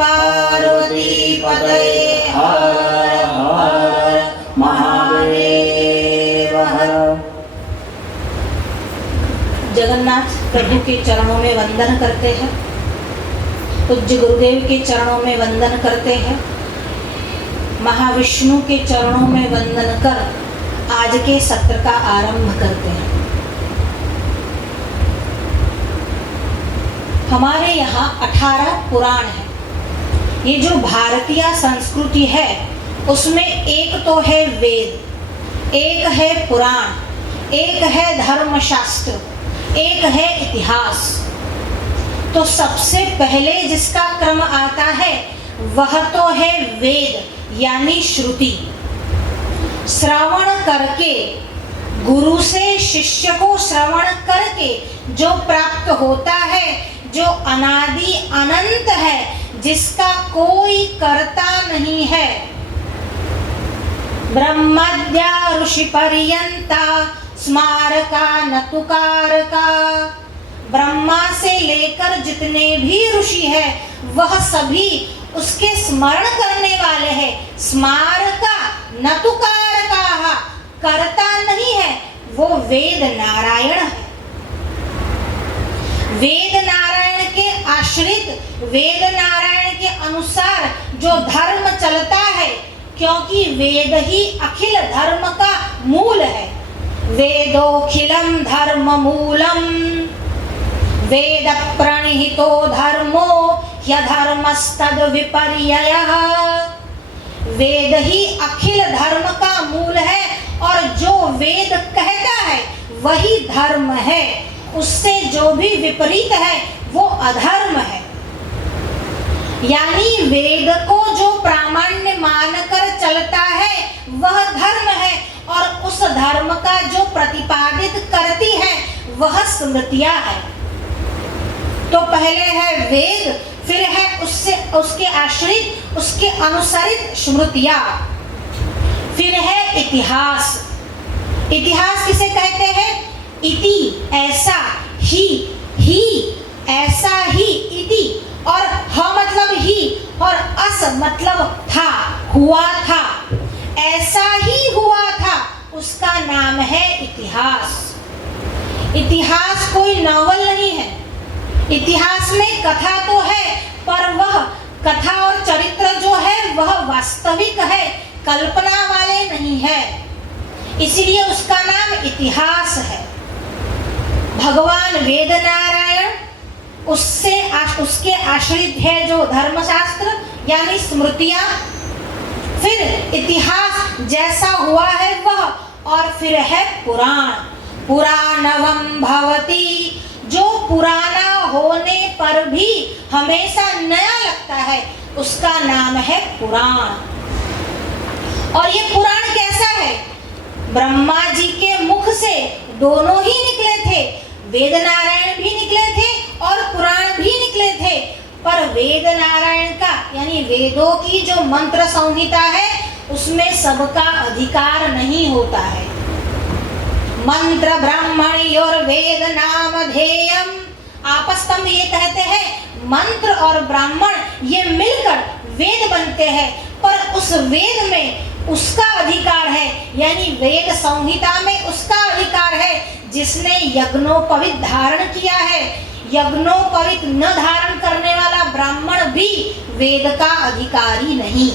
पार्वती पतये हर हर महादेव हर। जगन्नाथ प्रभु के चरणों में वंदन करते हैं, पूज्य गुरुदेव के चरणों में वंदन करते हैं, महाविष्णु के चरणों में वंदन कर आज के सत्र का आरंभ करते हैं। हमारे यहाँ 18 पुराण है। ये जो भारतीय संस्कृति है उसमें एक तो है वेद, एक है पुराण, एक है धर्मशास्त्र, एक है इतिहास। तो सबसे पहले जिसका क्रम आता है वह तो है वेद यानी श्रुति। श्रवण करके, गुरु से शिष्य को श्रवण करके जो प्राप्त होता है, जो अनादि अनंत है, जिसका कोई कर्ता नहीं है। ब्रह्मद्या ऋषि पर्यंता स्मारका न तुकारका। ब्रह्मा से लेकर जितने भी ऋषि है वह सभी उसके स्मरण करने वाले हैं। स्मारका न तुकारका, कर्ता नहीं है, वो वेद नारायण है। वेद नारायण के आश्रित, वेद नारायण के अनुसार जो धर्म चलता है, क्योंकि वेद ही अखिल धर्म का मूल है। वेदोखिलम धर्म मूलम, वेद प्रणिहितो धर्मो ह्यधर्मस्तद विपर्ययः। वेद ही अखिल धर्म का मूल है और जो वेद कहता है वही धर्म है। उससे जो भी विपरीत है वो अधर्म है। यानी वेद को जो प्रामाण्य मानकर चलता है वह धर्म है और उस धर्म का जो प्रतिपादित करती है वह स्मृतियां है। तो पहले है वेद, फिर है उससे उसके आश्रित, उसके अनुसरित स्मृतियां, फिर है इतिहास। इतिहास किसे कहते हैं? इति ऐसा, ही ऐसा ही, इति। और ह मतलब ही और अस मतलब था, हुआ था, ऐसा ही हुआ था, उसका नाम है इतिहास। इतिहास कोई नॉवल नहीं है। इतिहास में कथा तो है पर वह कथा और चरित्र जो है वह वास्तविक है, कल्पना वाले नहीं है, इसलिए उसका नाम इतिहास है। भगवान वेद नारायण, उसके आश्रित है जो धर्मशास्त्र यानी स्मृतियां, फिर इतिहास जैसा हुआ है वह, और फिर है पुराण। पुराणवम भवति, जो पुराना होने पर भी हमेशा नया लगता है, उसका नाम है पुराण। और ये पुराण कैसा है? ब्रह्मा जी के मुख से दोनों ही निकले थे, वेद नारायण भी निकले थे और पुराण भी निकले थे। पर वेद नारायण का यानी वेदों की जो मंत्र संहिता है उसमें सबका अधिकार नहीं होता है। मंत्र ब्राह्मणी और वेद नामधेयम, आपस्तंभ ये कहते हैं मंत्र और ब्राह्मण ये मिलकर वेद बनते हैं, पर उस वेद में उसका अधिकार है, यानी वेद संहिता में उसका अधिकार है जिसने यज्ञोपवीत धारण किया है। यज्ञोपवीत न धारण करने वाला ब्राह्मण भी वेद का अधिकारी नहीं।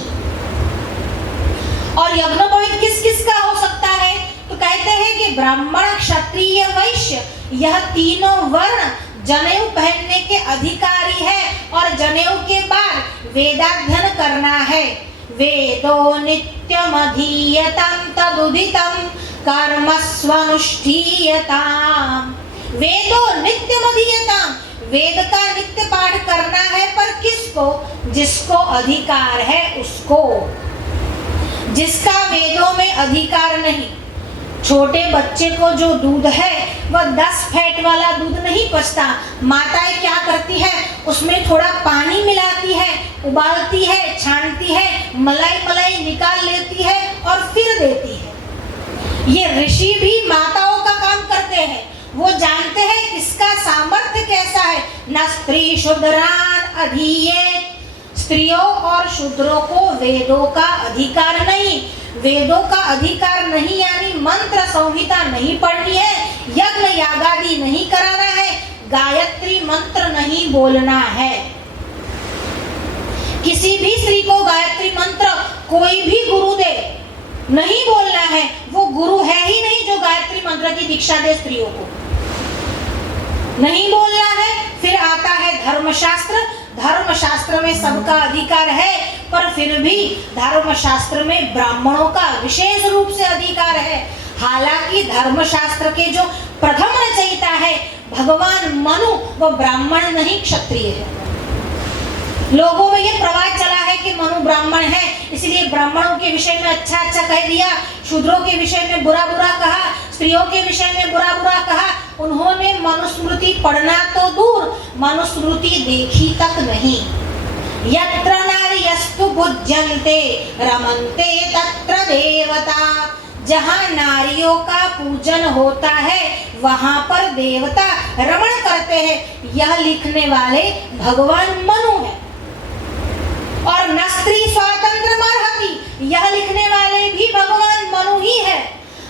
और यज्ञोपवीत किस किस का हो सकता है? तो कहते हैं कि ब्राह्मण, क्षत्रिय, वैश्य यह तीनों वर्ण जनेऊ पहनने के अधिकारी है और जनेऊ के बाद वेदाध्ययन करना है। वेदो नित्यमधीयतां तदुदितं कर्मस्वनुष्ठीयताम्। वेदो नित्यमधीयताम्, वेद का नित्य पाठ करना है, पर किसको? जिसको अधिकार है उसको। जिसका वेदों में अधिकार नहीं, छोटे बच्चे को जो दूध है वह 10 फैट वाला दूध नहीं पचता। माताएं क्या करती है, उसमें थोड़ा पानी मिलाती है, उबालती है, छानती है, मलाई निकाल लेती है और फिर देती है। ये ऋषि भी माताओं का काम करते हैं। वो जानते हैं इसका सामर्थ्य कैसा है। न स्त्री शूद्रान अधीये, स्त्रियों और शूद्रों को वेदों का अधिकार नहीं। वेदों का अधिकार नहीं यानी मंत्र संहिता नहीं पढ़नी है, यज्ञ यागादि नहीं कराना है, गायत्री मंत्र नहीं बोलना है। किसी भी स्त्री को गायत्री मंत्र कोई भी गुरु दे नहीं बोलना है, वो गुरु है ही नहीं जो गायत्री मंत्र की दीक्षा दे स्त्रियों को, नहीं बोलना है। फिर आता है धर्मशास्त्र। धर्मशास्त्र में सबका अधिकार है, पर फिर भी धर्मशास्त्र में ब्राह्मणों का विशेष रूप से अधिकार है। हालांकि धर्मशास्त्र के जो प्रथम रचयिता है भगवान मनु, वो ब्राह्मण नहीं क्षत्रिय है। लोगों में ये प्रवाद चला है कि मनु ब्राह्मण है, इसलिए ब्राह्मणों के विषय में अच्छा अच्छा कह दिया, शूद्रों के विषय में बुरा बुरा कहा, स्त्रियों के विषय में बुरा बुरा कहा। उन्होंने मनुस्मृति पढ़ना तो दूर, मनुस्मृति देखी तक नहीं। यत्र नार्यस्तु पूज्यन्ते रमन्ते तत्र देवता। जहाँ नारियों का पूजन होता है वहाँ पर देवता रमण करते हैं। यह लिखने वाले भगवान मनु हैं। और न स्त्री स्वातंत्र मर्हति, यह लिखने वाले भी भगवान मनु ही है।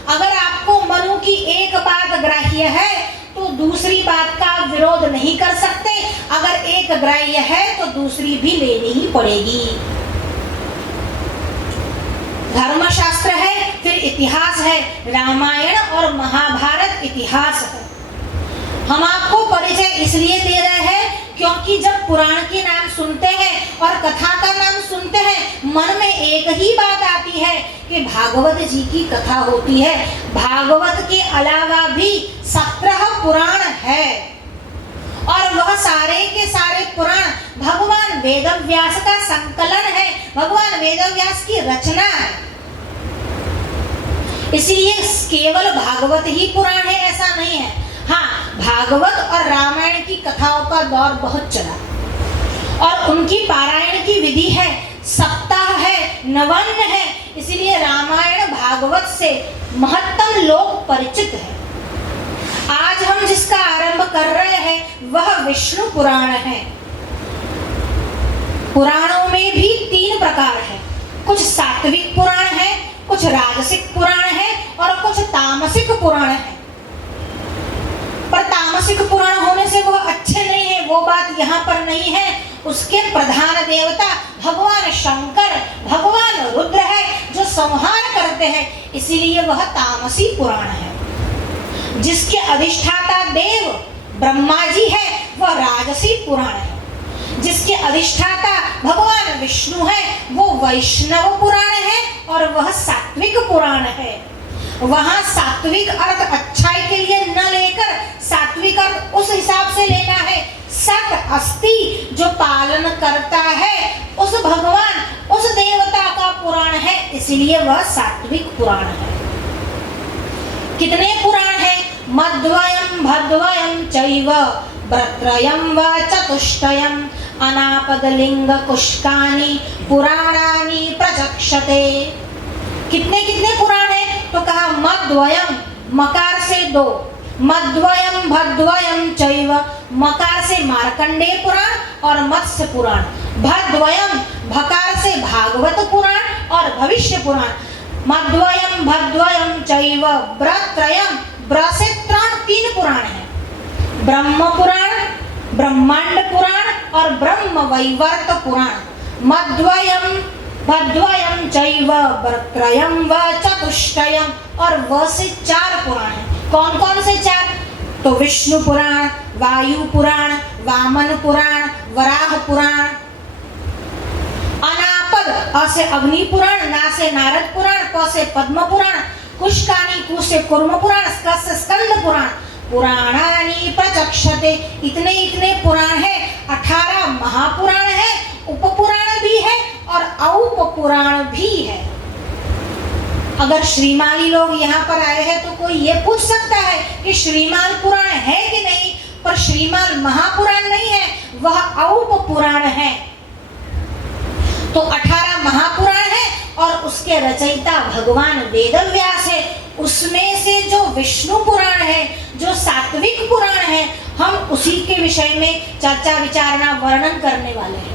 अगर आपको मनु की एक बात ग्राह्य है तो दूसरी बात का विरोध नहीं कर सकते, अगर एक ग्राह्य है तो दूसरी भी लेनी ही पड़ेगी। धर्मशास्त्र है, फिर इतिहास है, रामायण और महाभारत इतिहास है। हम आपको परिचय इसलिए दे रहे हैं क्योंकि जब पुराण के नाम सुनते हैं और कथा का नाम सुनते हैं, मन में एक ही बात आती है कि भागवत जी की कथा होती है। भागवत के अलावा भी 17 पुराण है और वह सारे के सारे पुराण भगवान वेदव्यास का संकलन है, भगवान वेदव्यास की रचना है। इसलिए केवल भागवत ही पुराण है ऐसा नहीं है। हाँ, भागवत और रामायण की कथाओं का दौर बहुत चला और उनकी पारायण की विधि है, सप्ताह है, नवान्न है। इसलिए रामायण भागवत से महत्तम लोग परिचित हैं। आज हम जिसका आरंभ कर रहे हैं वह विष्णु पुराण है। पुराणों में भी 3 प्रकार है, कुछ सात्विक पुराण है, कुछ राजसिक पुराण है और कुछ तामसिक पुराण है। पर तामसिक पुराण होने से वह अच्छे नहीं है, वो बात यहाँ पर नहीं है। उसके प्रधान देवता भगवान शंकर, भगवान रुद्र है जो संहार करते हैं, इसीलिए वह तामसी पुराण है। जिसके अधिष्ठाता देव ब्रह्मा जी है वह राजसी पुराण है। जिसके अधिष्ठाता भगवान विष्णु है वो वैष्णव पुराण है और वह सात्विक पुराण है। वहाँ सात्विक अर्थ अच्छाई के लिए न लेकर सात्विक अर्थ उस हिसाब से लेना है, सत अस्ति जो पालन करता है उस भगवान उस देवता का पुराण है, इसलिए वह सात्विक पुराण है। कितने पुराण है? मध्वयम भद्वयम चैव व्रत्रयम व चतुष्टयम अनापदलिंग कुष्कानि पुराणानि प्रचक्षते। कितने कितने पुराण है? तो कहा मध्वयम, मकार से 2, मध्वयम भद्वयम चैव, मकार से मार्कंडेय पुराण और मत्स्य पुराण, भद्वयम भकार से भागवत पुराण और भविष्य पुराण, मध्वयम भद्वयम चैव व्रत्रयम, व्र से 3 पुराण है, ब्रह्म पुराण, ब्रह्मांड पुराण और ब्रह्म वैवर्त पुराण। मध्वयम भद्वयम चैव व्रत्रयम व चतुष्टयम और व से 4 पुराण है। कौन कौन से 4? तो विष्णु पुराण, वायु पुराण, वामन पुराण, वराह पुराण, अनापद अ से अग्नि पुराण, ना से नारद पुराण, प से पद्म पुराण, कुष्कानि कु से कूर्म पुराण, स्क से स्कंद पुराण, पुराणानि प्रचक्षते। इतने इतने पुराण है। 18 महापुराण है, उपपुराण भी है और औप पुराण भी है। अगर श्रीमाली लोग यहाँ पर आए हैं तो कोई ये पूछ सकता है कि श्रीमाल पुराण है कि नहीं, पर श्रीमाल महापुराण नहीं है, वह औप पुराण है। तो 18 महापुराण है और उसके रचयिता भगवान वेदव्यास है। उसमें से जो विष्णु पुराण है, जो सात्विक पुराण है, हम उसी के विषय में चर्चा विचारणा वर्णन करने वाले हैं।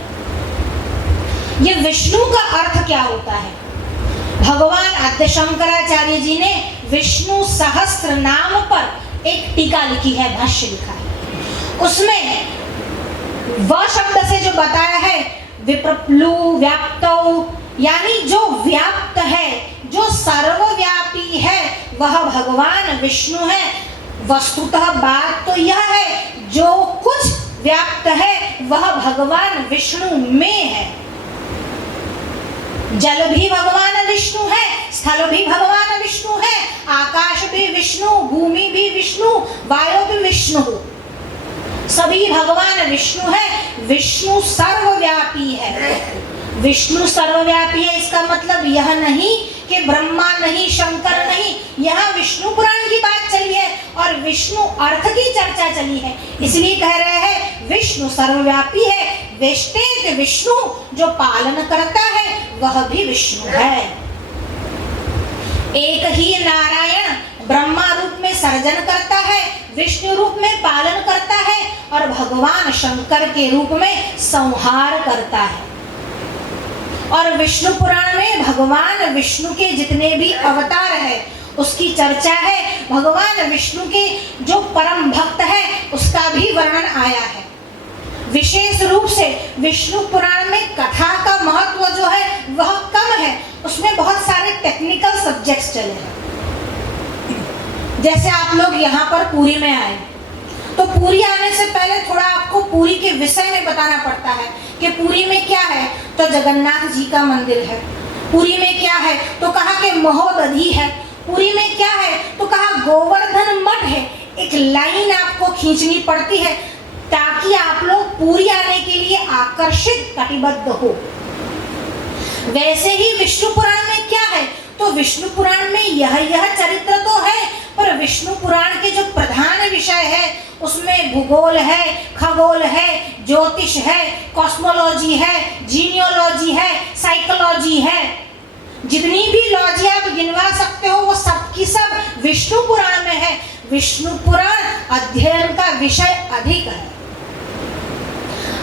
ये विष्णु का अर्थ क्या होता है? भगवान आद्य शंकराचार्य जी ने विष्णु सहस्त्र नाम पर एक टीका लिखी है, भाष्य लिखा है। उसमें वह शब्द से जो बताया है विप्रप्लु व्याप्तौ, यानी जो व्याप्त है, जो सर्वव्यापी है, वह भगवान विष्णु है। वस्तुतः बात तो यह है जो कुछ व्याप्त है वह भगवान विष्णु में है। जल भी भगवान विष्णु है, स्थल भी भगवान विष्णु है, आकाश भी विष्णु, भूमि भी विष्णु, वायु भी विष्णु, सभी भगवान विष्णु है। विष्णु सर्वव्यापी है। विष्णु सर्वव्यापी है इसका मतलब यह नहीं कि ब्रह्मा नहीं, शंकर नहीं। यहाँ विष्णु पुराण की बात चली है और विष्णु अर्थ की चर्चा चली है, इसलिए कह रहे हैं विष्णु सर्वव्यापी है। वेष्टेत विष्णु, जो पालन करता है वह भी विष्णु है। एक ही नारायण ब्रह्मा रूप में सर्जन करता है, विष्णु रूप में पालन करता है और भगवान शंकर के रूप में संहार करता है। और विष्णु पुराण में भगवान विष्णु के जितने भी अवतार है उसकी चर्चा है। भगवान विष्णु के जो परम भक्त है उसका भी वर्णन आया है। विशेष रूप से विष्णु पुराण में कथा का महत्व जो है वह कम है, उसमें बहुत सारे टेक्निकल सब्जेक्ट्स चले हैं। जैसे आप लोग यहाँ पर पुरी में आए तो पुरी आने से पहले थोड़ा आपको पुरी के विषय में बताना पड़ता है कि पुरी में क्या है। तो जगन्नाथ जी का मंदिर है। पुरी में क्या है तो कहा कि महोदधि है। पुरी में क्या है तो कहा गोवर्धन मठ है। एक लाइन आपको खींचनी पड़ती है ताकि आप लोग पुरी आने के लिए आकर्षित, कटिबद्ध हो। वैसे ही विष्णु पुराण में क्या है तो विष्णु पुराण में यह चरित्र तो है, पर विष्णु पुराण के जो प्रधान विषय है उसमें भूगोल है, खगोल है, ज्योतिष है, कॉस्मोलॉजी है, जीनियोलॉजी है, साइकोलॉजी है। जितनी भी लॉजी आप गिनवा सकते हो वो सब की सब विष्णु पुराण में है। विष्णु पुराण अध्ययन का विषय अधिक है।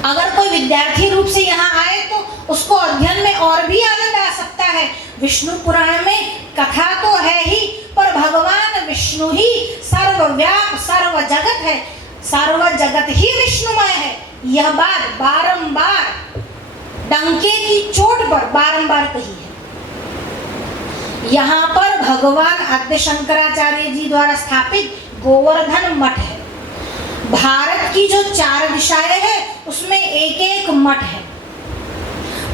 अगर कोई विद्यार्थी रूप से यहाँ आए तो उसको अध्ययन में और भी आनंद आ सकता है। विष्णु पुराण में कथा तो है ही, पर भगवान विष्णु ही सर्वव्याप, सर्व जगत है। सर्व जगत ही विष्णुमय है। यह बात बारंबार डंके की चोट पर बारंबार कही है। यहाँ पर भगवान आद्य शंकराचार्य जी द्वारा स्थापित गोवर्धन मठ है। भारत की जो 4 दिशाएं हैं उसमें एक एक मठ है,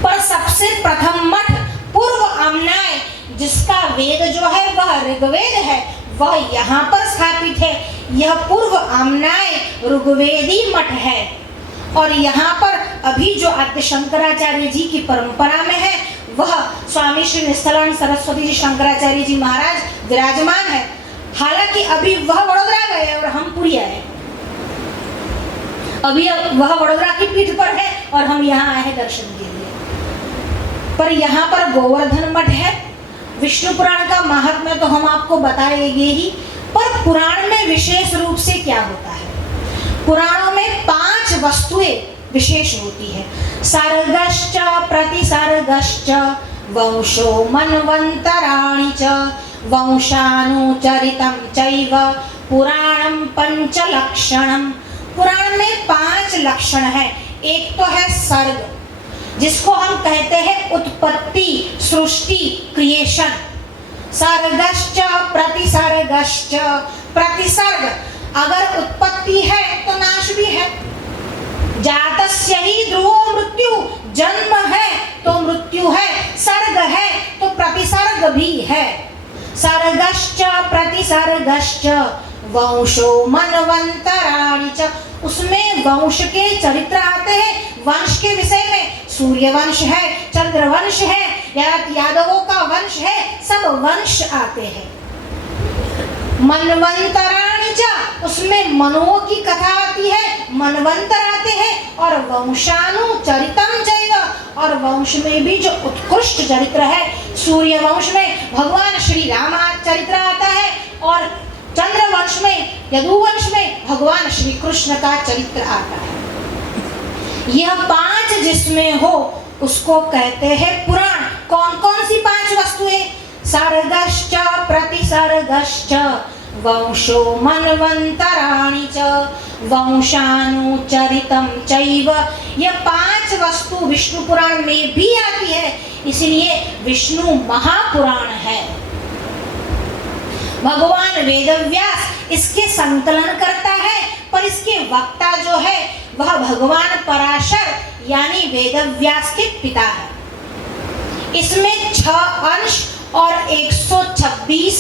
पर सबसे प्रथम मठ पूर्व आमनाय, जिसका वेद जो है वह ऋग्वेद है, वह यहाँ पर स्थापित है। यह पूर्व आमनाय ऋग्वेदी मठ है और यहाँ पर अभी जो आद्य शंकराचार्य जी की परंपरा में है वह स्वामी श्री निष्ठलानंद सरस्वती जी शंकराचार्य जी महाराज विराजमान है। हालांकि अभी वह वडोदरा गए और हम पुरी आए। अभी वह वडोदरा की पीठ पर है और हम यहाँ आए हैं दर्शन के लिए। पर यहाँ पर गोवर्धन मठ है। विष्णु पुराण का महात्म्य तो हम आपको बताएंगे ही, पर पुराण में विशेष रूप से क्या होता है। पुराणों में 5 वस्तुएं विशेष होती है। सर्गश्च प्रतिसर्गश्च वंशो मन्वन्तराणि च वंशानुचरितं चैव पुराणं पंचलक्षणम्। पुराण में 5 लक्षण है। एक तो है सर्ग, जिसको हम कहते हैं उत्पत्ति, सृष्टि, क्रिएशन। सर्गश्च प्रतिसर्गश्च, प्रतिसर्ग अगर उत्पत्ति है तो नाश भी है। जातस्य ही ध्रुवो मृत्यु, जन्म है तो मृत्यु है, सर्ग है तो प्रतिसर्ग भी है। सर्गश्च प्रतिसर्गश्च वंशो मन्वन्तराणि च, उसमें वंश के चरित्र आते हैं। वंश के विषय में सूर्य वंश है, चंद्र वंश है, यादवों का वंश है, सब वंश आते हैं। मन्वन्तराणि च, उसमें मनुओं की कथा आती है, मनवंतर आते हैं। और वंशानुचरितं चैव, और वंश में भी जो उत्कृष्ट चरित्र है, सूर्य वंश में भगवान श्री राम चरित्र आता है और चंद्र वंश में, यदुवंश में भगवान श्री कृष्ण का चरित्र आता है। यह 5 जिसमें हो उसको कहते हैं पुराण। कौन कौन सी 5 वस्तुएं? सर्गश्च प्रतिसर्गश्च वंशो मन्वन्तराणि च वंशानुचरितं चैव। ये 5 वस्तु विष्णु पुराण में भी आती है, इसलिए विष्णु महापुराण है। भगवान वेदव्यास इसके संकलन करता है, पर इसके वक्ता जो है वह भगवान पराशर यानी वेदव्यास के पिता है। इसमें 6 अंश और 126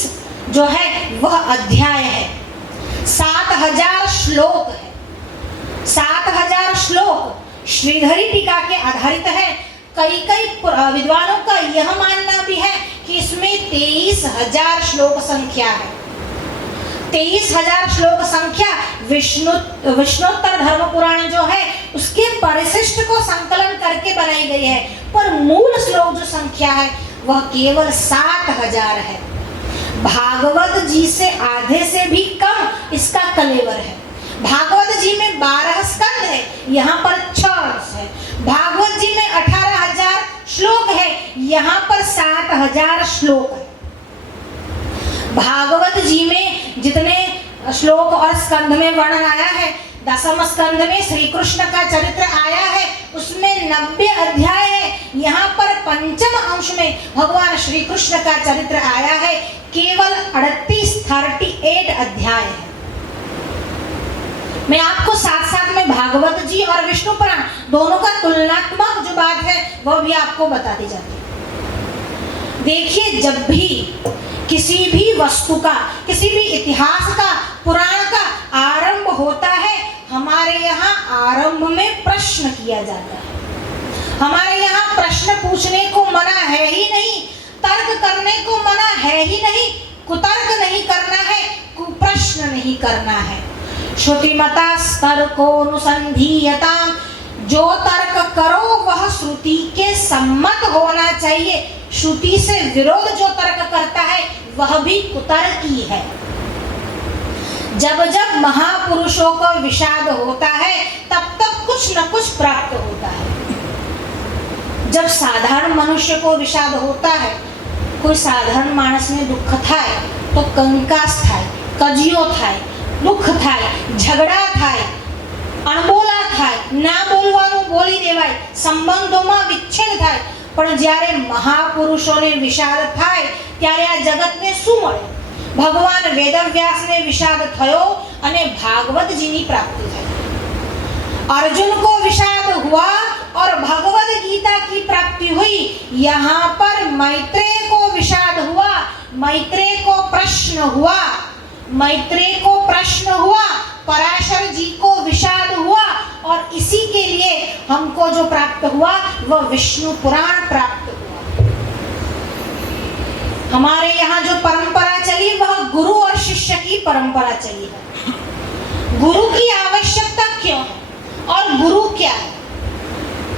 जो है वह अध्याय है। 7000 श्लोक है। 7000 श्लोक श्रीधरी टीका के आधारित है। कई विद्वानों का यह मानना भी है कि इसमें 23,000 श्लोक संख्या है। 23,000 श्लोक संख्या विष्णोत्तर धर्म पुराण जो है उसके परिशिष्ट को संकलन करके बनाई गई है, पर मूल श्लोक जो संख्या है वह केवल 7,000 है। भागवत जी से आधे से भी कम इसका कलेवर है। भागवत जी में 12 स्कंद है, यहाँ पर 6 अंश है। भागवत जी में 18,000 श्लोक है, यहाँ पर 7,000 श्लोक है। भागवत जी में जितने श्लोक और स्कंद में वर्णन आया है, 10वें स्कंद में श्री कृष्ण का चरित्र आया है, उसमें 90 अध्याय है। यहाँ पर 5वें अंश में भगवान श्री कृष्ण का चरित्र आया है, केवल 38 अध्याय है। मैं आपको साथ साथ में भागवत जी और विष्णु पुराण दोनों का तुलनात्मक जो बात है वह भी आपको बताती जाती है। देखिए, जब भी किसी भी वस्तु का, किसी भी इतिहास का, पुराण का आरंभ होता है, हमारे यहाँ आरंभ में प्रश्न किया जाता है। हमारे यहाँ प्रश्न पूछने को मना है ही नहीं, तर्क करने को मना है ही नहीं, कुतर्क नहीं करना है, कुप्रश्न नहीं करना है। श्रुतिमता तर्कोनुसंधीयताम, जो तर्क करो वह श्रुति के सम्मत होना चाहिए। श्रुति से विरोध जो तर्क करता है वह भी कुतर्की है। जब जब महापुरुषों को विषाद होता है तब तब कुछ न कुछ प्राप्त होता है। जब साधारण मनुष्य को विषाद होता है, कोई साधारण मानस में दुख थाय तो कंकास थाय, कजियो थाय, दुख थाय, झगड़ा थाय, अणबोला थाय, ना बोलવાનું બોલી દેવાય, સંબંધોમાં વિચ્છેદ થાય। પણ જ્યારે મહાપુરુષોને વિષાદ થાય ત્યારે આ જગતને શું મળે? ભગવાન વેદવ્યાસને વિષાદ થયો અને ભાગવતજીની પ્રાપ્તિ થઈ। अर्जुन को विषाद हुआ और भगवद गीता की प्राप्ति हुई। यहाँ पर मैत्रेय को विषाद हुआ, मैत्रेय को प्रश्न हुआ, मैत्रेय को प्रश्न हुआ, पराशर जी को विषाद हुआ, और इसी के लिए हमको जो प्राप्त हुआ वह विष्णु पुराण प्राप्त हुआ। हमारे यहाँ जो परंपरा चली वह गुरु और शिष्य की परंपरा चली है। गुरु की आवश्यकता क्यों है और गुरु क्या है?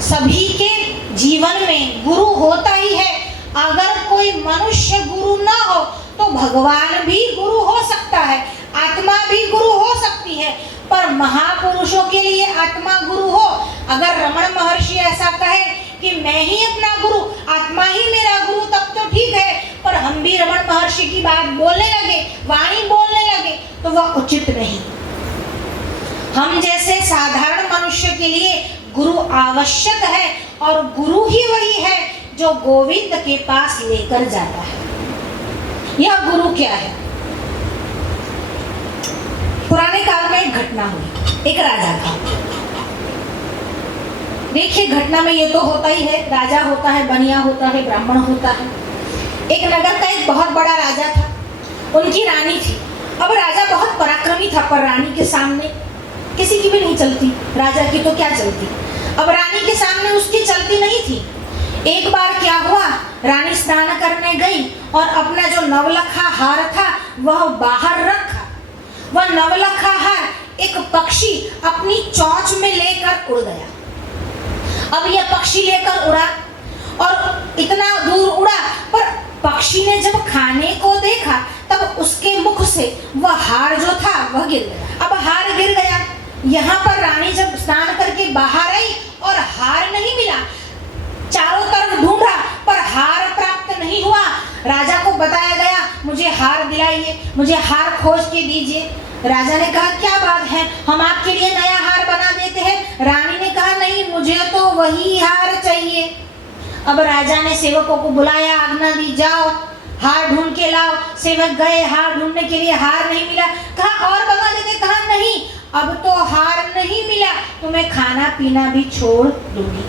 सभी के जीवन में गुरु होता ही है। अगर कोई मनुष्य गुरु ना हो तो भगवान भी गुरु हो सकता है, आत्मा भी गुरु हो सकती है, पर महापुरुषों के लिए आत्मा गुरु हो। अगर रमण महर्षि ऐसा कहे कि मैं ही अपना गुरु, आत्मा ही मेरा गुरु, तब तो ठीक है, पर हम भी रमण महर्षि की बात बोलने लगे, वाणी बोलने लगे, तो वह उचित नहीं। हम जैसे साधारण मनुष्य के लिए गुरु आवश्यक है, और गुरु ही वही है जो गोविंद के पास लेकर जाता है। यह गुरु क्या है? पुराने काल में एक घटना हुई। एक राजा था। देखिए, घटना में ये तो होता ही है, राजा होता है, बनिया होता है, ब्राह्मण होता है। एक नगर का एक बहुत बड़ा राजा था, उनकी रानी थी। अब राजा बहुत पराक्रमी था, पर रानी के सामने किसी की भी नहीं चलती। राजा की तो क्या चलती, अब रानी के सामने उसकी चलती नहीं थी। एक बार क्या हुआ, रानी स्नान करने गई और अपना जो नवलखा हार था वह बाहर रखा। वह नवलखा हार एक पक्षी अपनी चोंच में लेकर उड़ गया। अब यह पक्षी लेकर उड़ा और इतना दूर उड़ा, पर पक्षी ने जब खाने को देखा तब उसके मुख से वह हार जो था वह गिर गया। अब हार गिर गया। यहाँ पर रानी जब स्नान करके बाहर आई और हार नहीं मिला, दिलाइए, मुझे हार खोज के दीजिए। राजा ने कहा क्या बात है, हम आपके लिए नया हार बना देते हैं। रानी ने कहा नहीं, मुझे तो वही हार चाहिए। अब राजा ने सेवकों को बुलाया, आज्ञा दी जाओ हार ढूंढ के लाओ। सेवक गए, हार ढूंढने के लिए, हार नहीं मिला। कहा और बना देते, कहा नहीं अब तो हार नहीं मिला, तो मैं खाना पीना भी छोड़ दूंगी।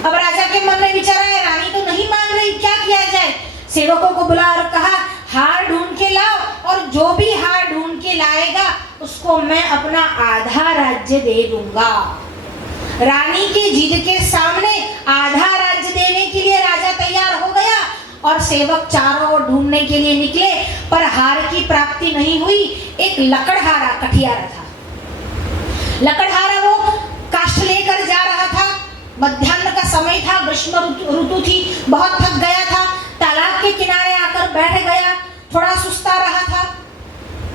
अब राजा के मन में विचार आया, रानी तो नहीं मान रही, क्या किया जाए। सेवकों को बुला और कहा हार ढूंढ के लाओ, और जो भी हार ढूंढ के लाएगा उसको मैं अपना आधा राज्य दे दूंगा। रानी की जिद के सामने आधा राज्य देने के लिए राजा तैयार हो गया, और सेवक चारों ओर ढूंढने के लिए निकले, पर हार की प्राप्ति नहीं हुई। एक लकड़हारा कठियारा था, लकड़हारा वो काष्ठ लेकर जा रहा था। मध्याह्न का समय था, ग्रीष्म ऋतु थी, बहुत थक गया था। तालाब के किनारे आकर बैठ गया, थोड़ा सुस्ता रहा था।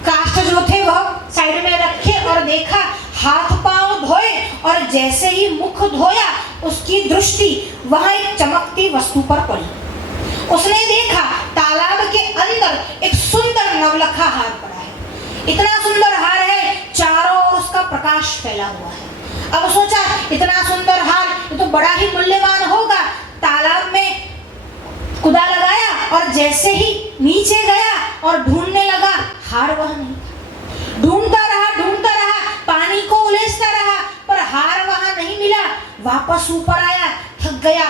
काष्ठ जो थे वह साइड में रखे और देखा, हाथ पांव धोए, और जैसे ही मुख धोया उसकी दृष्टि वहां एक चमकती वस्तु पर पड़ी। उसने देखा तालाब के अंदर एक सुंदर नवलखा हार पड़ा है। इतना सुंदर हार है, चारों ओर उसका प्रकाश फैला हुआ है। अब सोचा इतना सुंदर हार, ये तो बड़ा ही मूल्यवान होगा। तालाब में कुदा लगाया और जैसे ही नीचे गया और ढूंढने लगा, हार वह नहीं था। ढूंढता रहा, पानी को उलेचता रहा, पर हार वहां नहीं मिला। वापस ऊपर आया, थक गया,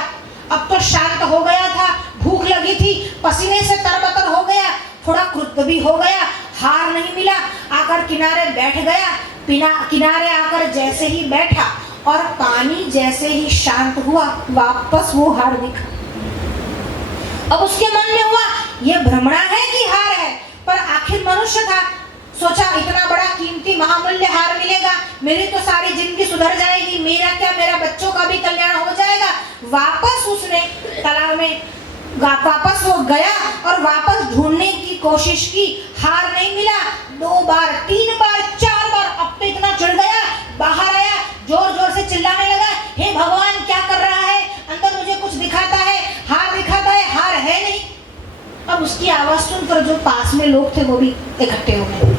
अब तो शांत हो गया था, भूख लगी थी, पसीने से तरबतर हो गया, थोड़ा क्रुद्ध भी हो गया। हार नहीं मिला, आकर किनारे बैठ गया। किनारे आकर जैसे ही बैठा और पानी जैसे ही शांत हुआ, वापस वो हार दिखा। अब उसके मन में हुआ ये भ्रमणा है कि हार है, पर आखिर मनुष्य था। सोचा इतना बड़ा कीमती महामूल्य हार मिलेगा, मेरी तो सारी जिंदगी सुधर जाएगी, मेरा क्या, मेरा बच्चों का भी कल्याण हो जाएगा। वापस उसने तालाब में वापस वो गया और वापस ढूंढने की कोशिश की, हार नहीं मिला। 2 बार, 3 बार, 4 बार, अब तो इतना चिढ़ गया, बाहर आया, जोर जोर से चिल्लाने लगा, हे भगवान क्या कर रहा है, अंदर मुझे कुछ दिखाता है, हार दिखाता है, हार है नहीं। अब उसकी आवाज सुनकर जो पास में लोग थे वो भी इकट्ठे हो गए।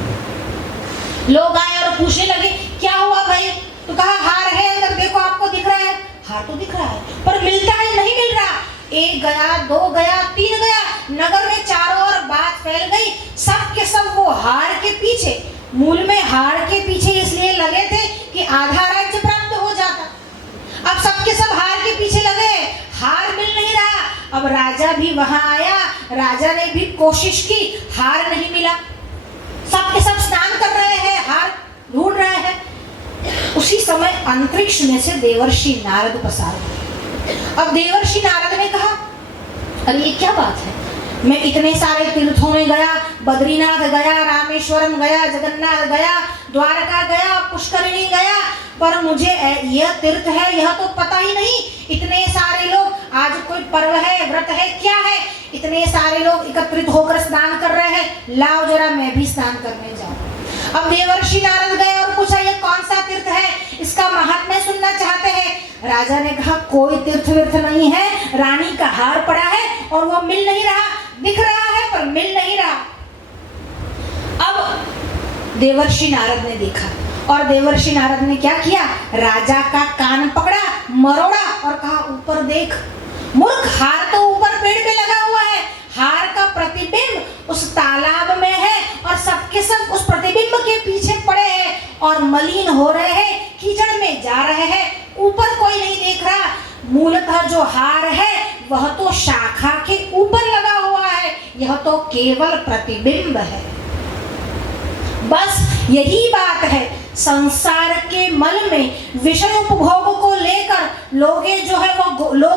लोग आए और पूछने लगे क्या हुआ भाई, तो कहा हार है अंदर, देखो आपको दिख रहा है। हार तो दिख रहा है पर मिलता है नहीं मिल रहा। 1 गया, 2 गया, 3 गया, नगर में चारों ओर बात फैल गई। सब के सब वो हार के पीछे, मूल में हार के पीछे इसलिए लगे थे कि आधा राज्य प्राप्त हो जाता। अब सबके सब हार के पीछे लगे, हार मिल नहीं रहा। अब राजा भी वहां आया, राजा ने भी कोशिश की, हार नहीं मिला। सबके सब स्नान कर रहे हैं, हार ढूंढ रहे हैं। उसी समय अंतरिक्ष में से देवर्षि नारद पसार हुए। अब देवर्षि नारद ने कहा अरे ये क्या बात है, मैं इतने सारे तीर्थों में गया, बद्रीनाथ गया, रामेश्वरम गया, जगन्नाथ गया, द्वारका गया, पुष्करिणी गया, पर मुझे यह तीर्थ है यह तो पता ही नहीं। इतने सारे लोग, आज कोई पर्व है, व्रत है, क्या है, इतने सारे लोग एकत्रित होकर स्नान कर रहे हैं, लाओ जरा मैं भी स्नान करने जाऊं। अब देवर्षि नारद गए और पूछा ये कौन सा तीर्थ है, इसका महात्म्य सुनना चाहते हैं। राजा ने कहा कोई तीर्थ विर्थ नहीं है, रानी का हार पड़ा है और वो मिल नहीं रहा, दिख रहा है पर मिल नहीं रहा। अब देवर्षि नारद ने देखा और देवर्षि नारद ने क्या किया, राजा का कान पकड़ा, मरोड़ा और कहा ऊपर देख। मूर्ख, हार तो ऊपर पेड़ पे लगा हुआ है, हार का प्रतिबिंब उस तालाब में है और सबके सब उस प्रतिबिंब के पीछे पड़े हैं और मलिन हो रहे हैं, कीचड़ में जा रहे हैं, ऊपर कोई नहीं देख रहा। मूलतः जो हार है वह तो शाखा के ऊपर लगा हुआ है, यह तो केवल प्रतिबिंब है। बस यही बात है, संसार के मल में विषय उपभोग को लेकर लोग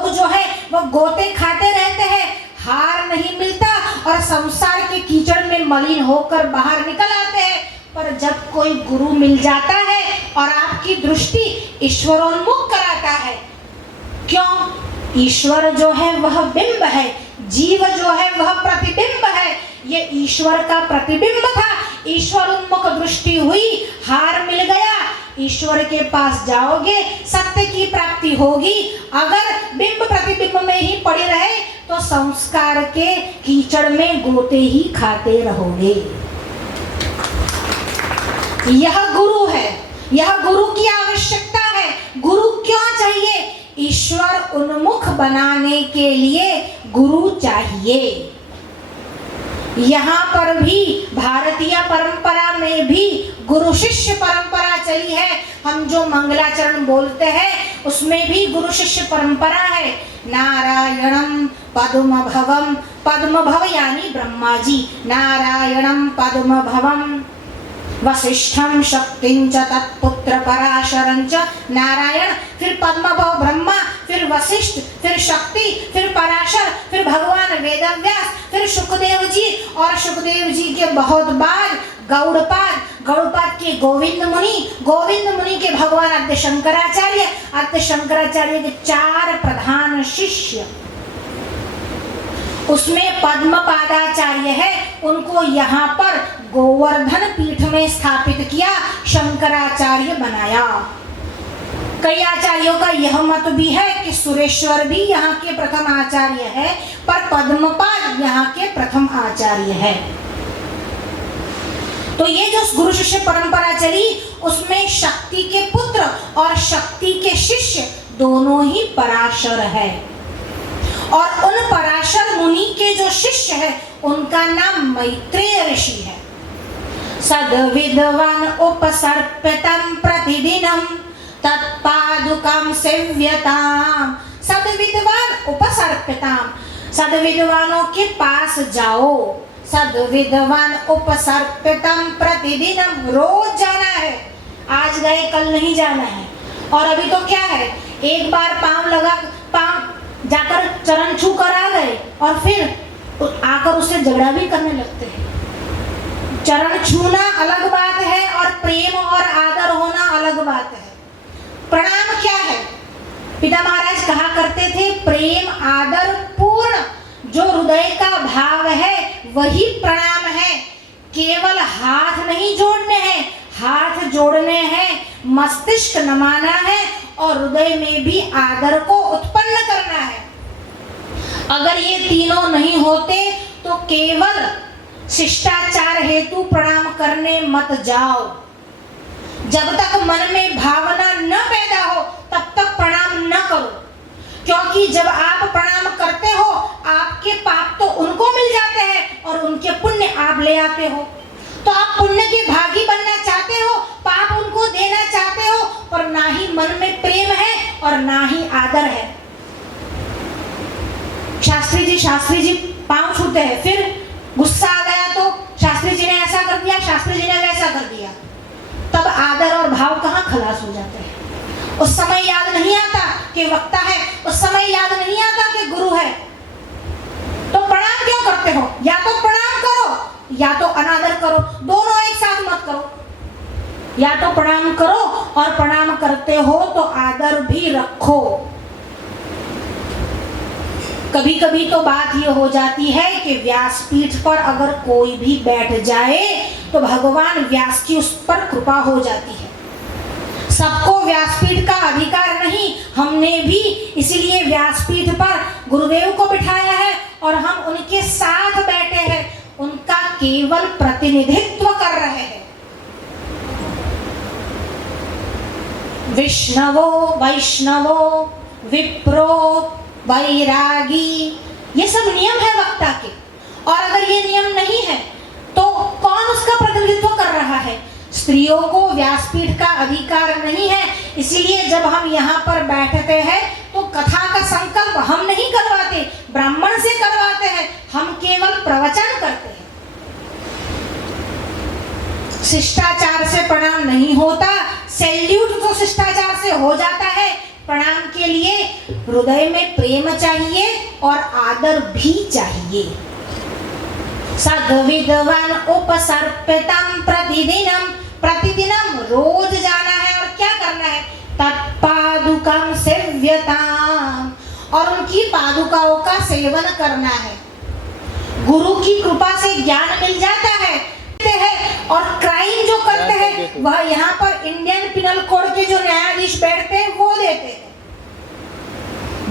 जो है वो गोते खाते रहते हैं, हार नहीं मिलता और संसार के कीचड़ में मलिन होकर बाहर निकल आते हैं। पर जब कोई गुरु मिल जाता है और आपकी दृष्टि ईश्वरोन्मुख कराता है, क्यों, ईश्वर जो है वह बिंब है, जीव जो है वह प्रतिबिंब है, ये ईश्वर का प्रतिबिंब था। ईश्वर उन्मुख दृष्टि हुई, हार मिल गया, ईश्वर के पास जाओगे, सत्य की प्राप्ति होगी। अगर बिंब प्रतिबिंब में ही पड़े रहे तो संस्कार के कीचड़ में गोते ही खाते रहोगे। यह गुरु है, यह गुरु की आवश्यकता है। गुरु क्यों चाहिए? ईश्वर उन्मुख बनाने के लिए गुरु चाहिए। यहाँ पर भी भारतीय परंपरा में भी गुरु शिष्य परंपरा चली है। हम जो मंगलाचरण बोलते हैं उसमें भी गुरु शिष्य परंपरा है। नारायणम पद्म भवम, पद्म भव यानी ब्रह्मा जी, नारायणम पद्म भवम वसिष्ठम शक्तिं च तत्पुत्र पराशरं च। नारायण, फिर पद्मभव ब्रह्मा, फिर वशिष्ठ, फिर शक्ति, फिर पराशर, फिर भगवान वेदव्यास, फिर सुखदेव जी, और सुखदेव जी के बहुत बाद गौड़पाद, गौड़पाद के गोविंद मुनि, गोविंद मुनि के भगवान आद्य शंकराचार्य, आद्य शंकराचार्य के 4 प्रधान शिष्य, उसमें पद्मपादाचार्य है, उनको यहाँ पर गोवर्धन पीठ में स्थापित किया, शंकराचार्य बनाया। कई आचार्यों का यह मत भी है कि सुरेश्वर भी यहाँ के प्रथम आचार्य है, पर पद्मपाद यहाँ के प्रथम आचार्य है। तो ये जो गुरु शिष्य परंपरा चली उसमें शक्ति के पुत्र और शक्ति के शिष्य दोनों ही पराशर है, और उन पराशर मुनि के जो शिष्य है उनका नाम मैत्रेय ऋषि है। सद्विद्वान् उपसर्प्यतं प्रतिदिनं तत्पादुकं सेव्यताम्। सद्विद्वान् उपसर्प्यताम्, सद्विद्वानों के पास जाओ। सद्विद्वान् उपसर्प्यतं प्रतिदिनं, रोज जाना है, आज गए कल नहीं जाना है। और अभी तो क्या है, एक बार पांव जाकर चरण छू कर आ गए और फिर आकर उससे झगड़ा भी करने लगते हैं। चरण छूना अलग बात है और प्रेम और आदर होना अलग बात है। प्रणाम क्या है? पिता महाराज कहा करते थे, प्रेम आदर पूर्ण जो हृदय का भाव है वही प्रणाम है। केवल हाथ नहीं जोड़ने हैं, हाथ जोड़ने हैं, मस्तिष्क नमाना है और हृदय में भी आदर को उत्पन्न करना है। अगर ये तीनों नहीं होते तो केवल शिष्टाचार हेतु प्रणाम करने मत जाओ। जब तक मन में भावना न पैदा हो तब तक प्रणाम न करो, क्योंकि जब आप प्रणाम करते हो आपके पाप तो उनको मिल जाते हैं और उनके पुण्य आप ले आते हो। तो आप पुण्य के भागी बनना चाहते हो, पाप उनको देना चाहते हो, पर ना ही मन में प्रेम है और ना ही आदर है। शास्त्री जी पांव छूते हैं, फिर गुस्सा आ गया तो शास्त्री जी ने ऐसा कर दिया, शास्त्री जी ने वैसा कर दिया, तब आदर और भाव कहाँ खलास हो जाते हैं। उस समय याद नहीं आता कि वक्ता है, उस समय याद नहीं आता कि गुरु है। तो प्रणाम क्यों करते हो? या तो प्रणाम करो या तो अनादर करो, दोनों एक साथ मत करो। या तो प्रणाम करो और प्रणाम करते हो तो आदर भी रखो। कभी कभी तो बात ये हो जाती है कि व्यासपीठ पर अगर कोई भी बैठ जाए तो भगवान व्यास की उस पर कृपा हो जाती है। सबको व्यासपीठ का अधिकार नहीं, हमने भी इसीलिए व्यासपीठ पर गुरुदेव को बिठाया है और हम उनके साथ बैठे हैं, उनका केवल प्रतिनिधित्व कर रहे हैं। विष्णवो वैष्णवो विप्रो वैरागी, ये सब नियम है वक्ता के, और अगर ये नियम नहीं है तो कौन उसका प्रतिनिधित्व कर रहा है? स्त्रियों को व्यासपीठ का अधिकार नहीं है, इसीलिए जब हम यहाँ पर बैठते हैं तो कथा का संकल्प हम नहीं करवाते, ब्राह्मण से करवाते हैं, हम केवल प्रवचन करते हैं। शिष्टाचार से प्रणाम नहीं होता, सैल्यूट तो शिष्टाचार से हो जाता है। प्रणाम के लिए हृदय में प्रेम चाहिए और आदर भी चाहिए। सद्विद्वान् उपसर्प्यतं प्रतिदिनं, प्रतिदिनम रोज जाना है और क्या करना है? तत्पादुकं सेव्यताम्, और उनकी पादुकाओं का सेवन करना है। गुरु की कृपा से ज्ञान मिल जाता है और क्राइम जो करते हैं वह यहाँ पर इंडियन पिनल कोड के जो न्यायाधीश बैठते हैं वो देते हैं।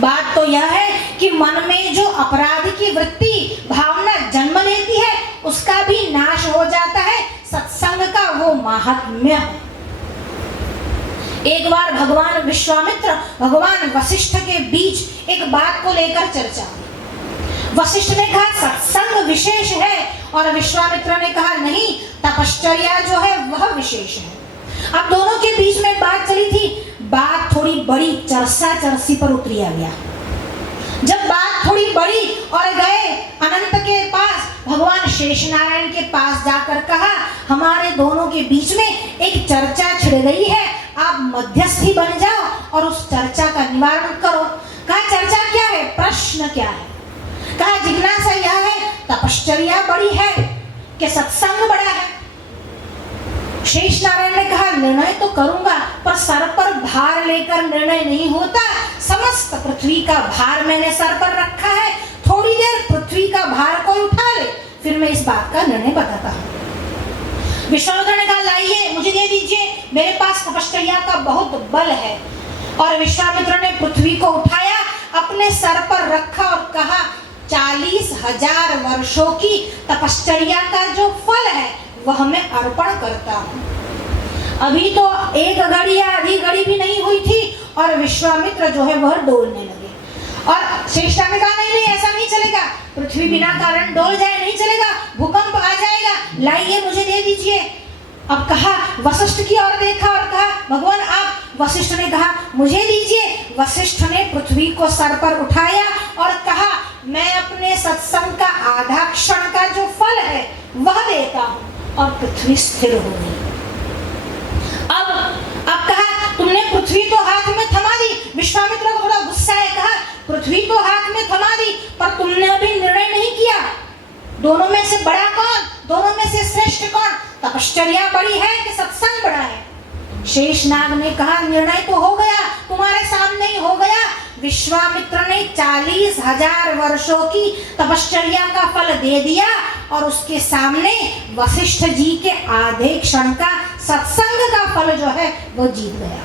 बात तो यह है कि मन में जो अपराध की वृत्ति भावना जन्म लेती है उसका भी नाश हो जाता है। सत्संग का वो महात्म्य है। एक बार भगवान विश्वामित्र भगवान वशिष्ठ के बीच एक बात को लेकर चर्चा हुई। वशिष्ठ ने कहा सत्संग विशेष है और विश्वामित्र ने कहा नहीं, तपश्चर्या जो है वह विशेष है। अब दोनों के बीच में बात चली थी, बात थोड़ी बड़ी चरसा चरसी पर उतरी आ गया। जब बात थोड़ी बड़ी और गए अनंत के पास, भगवान शेषनारायण के पास जाकर कहा हमारे दोनों के बीच में एक चर्चा छिड़ गई है, आप मध्यस्थी बन जाओ और उस चर्चा का निवारण करो। कहा चर्चा क्या है, प्रश्न क्या है? कहा जिज्ञासा यह है तपश्चर्या बड़ी है कि सत्संग बड़ा है? शेष नारायण ने कहा निर्णय तो करूंगा पर सर पर भार लेकर निर्णय नहीं होता। समस्त पृथ्वी का भार मैंने सर पर रखा है, थोड़ी देर पृथ्वी का भार कोई उठा ले, फिर मैं इस बात का निर्णय बताता हूँ। विश्वामित्र ने कहा लाइए मुझे दे दीजिए, मेरे पास तपश्चर्या का बहुत बल है। और विश्वामित्र ने पृथ्वी को उठाया, अपने सर पर रखा और कहा 40,000 वर्षों की तपश्चर्या का जो फल है वह मैं अर्पण करता हूँ। अभी तो एक घड़ी या आधी घड़ी भी नहीं हुई थी और विश्वामित्र जो है वह डोलने लगे। और श्रेष्ठा ने कहा नहीं नहीं ऐसा नहीं चलेगा, पृथ्वी बिना कारण डोल जाए नहीं चलेगा, भूकंप आ जाएगा, लाइए मुझे दे दीजिए। अब कहा वशिष्ठ की ओर देखा और कहा भगवान आप। वशिष्ठ ने कहा मुझे दीजिए। वशिष्ठ ने पृथ्वी को सर पर उठाया और कहा मैं अपने सत्संग का आधा क्षण का जो फल है वह देता हूँ, और पृथ्वी स्थिर हो गई। अब कहा तुमने पृथ्वी तो हाथ में थमा दी। विश्वामित्र को थोड़ा गुस्सा है, कहा पृथ्वी तो हाथ में थमा दी पर तुमने अभी निर्णय नहीं किया, दोनों में से बड़ा कौन, दोनों में से श्रेष्ठ कौन, तपश्चर्या बड़ी है कि सत्संग बड़ा है? शेषनाग ने कहा निर्णय तो हो गया, तुम्हारे सामने ही हो गया। विश्वामित्र ने 40,000 वर्षों की तपश्चर्या का फल दे दिया और उसके सामने वशिष्ठ जी के आधे क्षण का सत्संग का फल जो है वो जीत गया।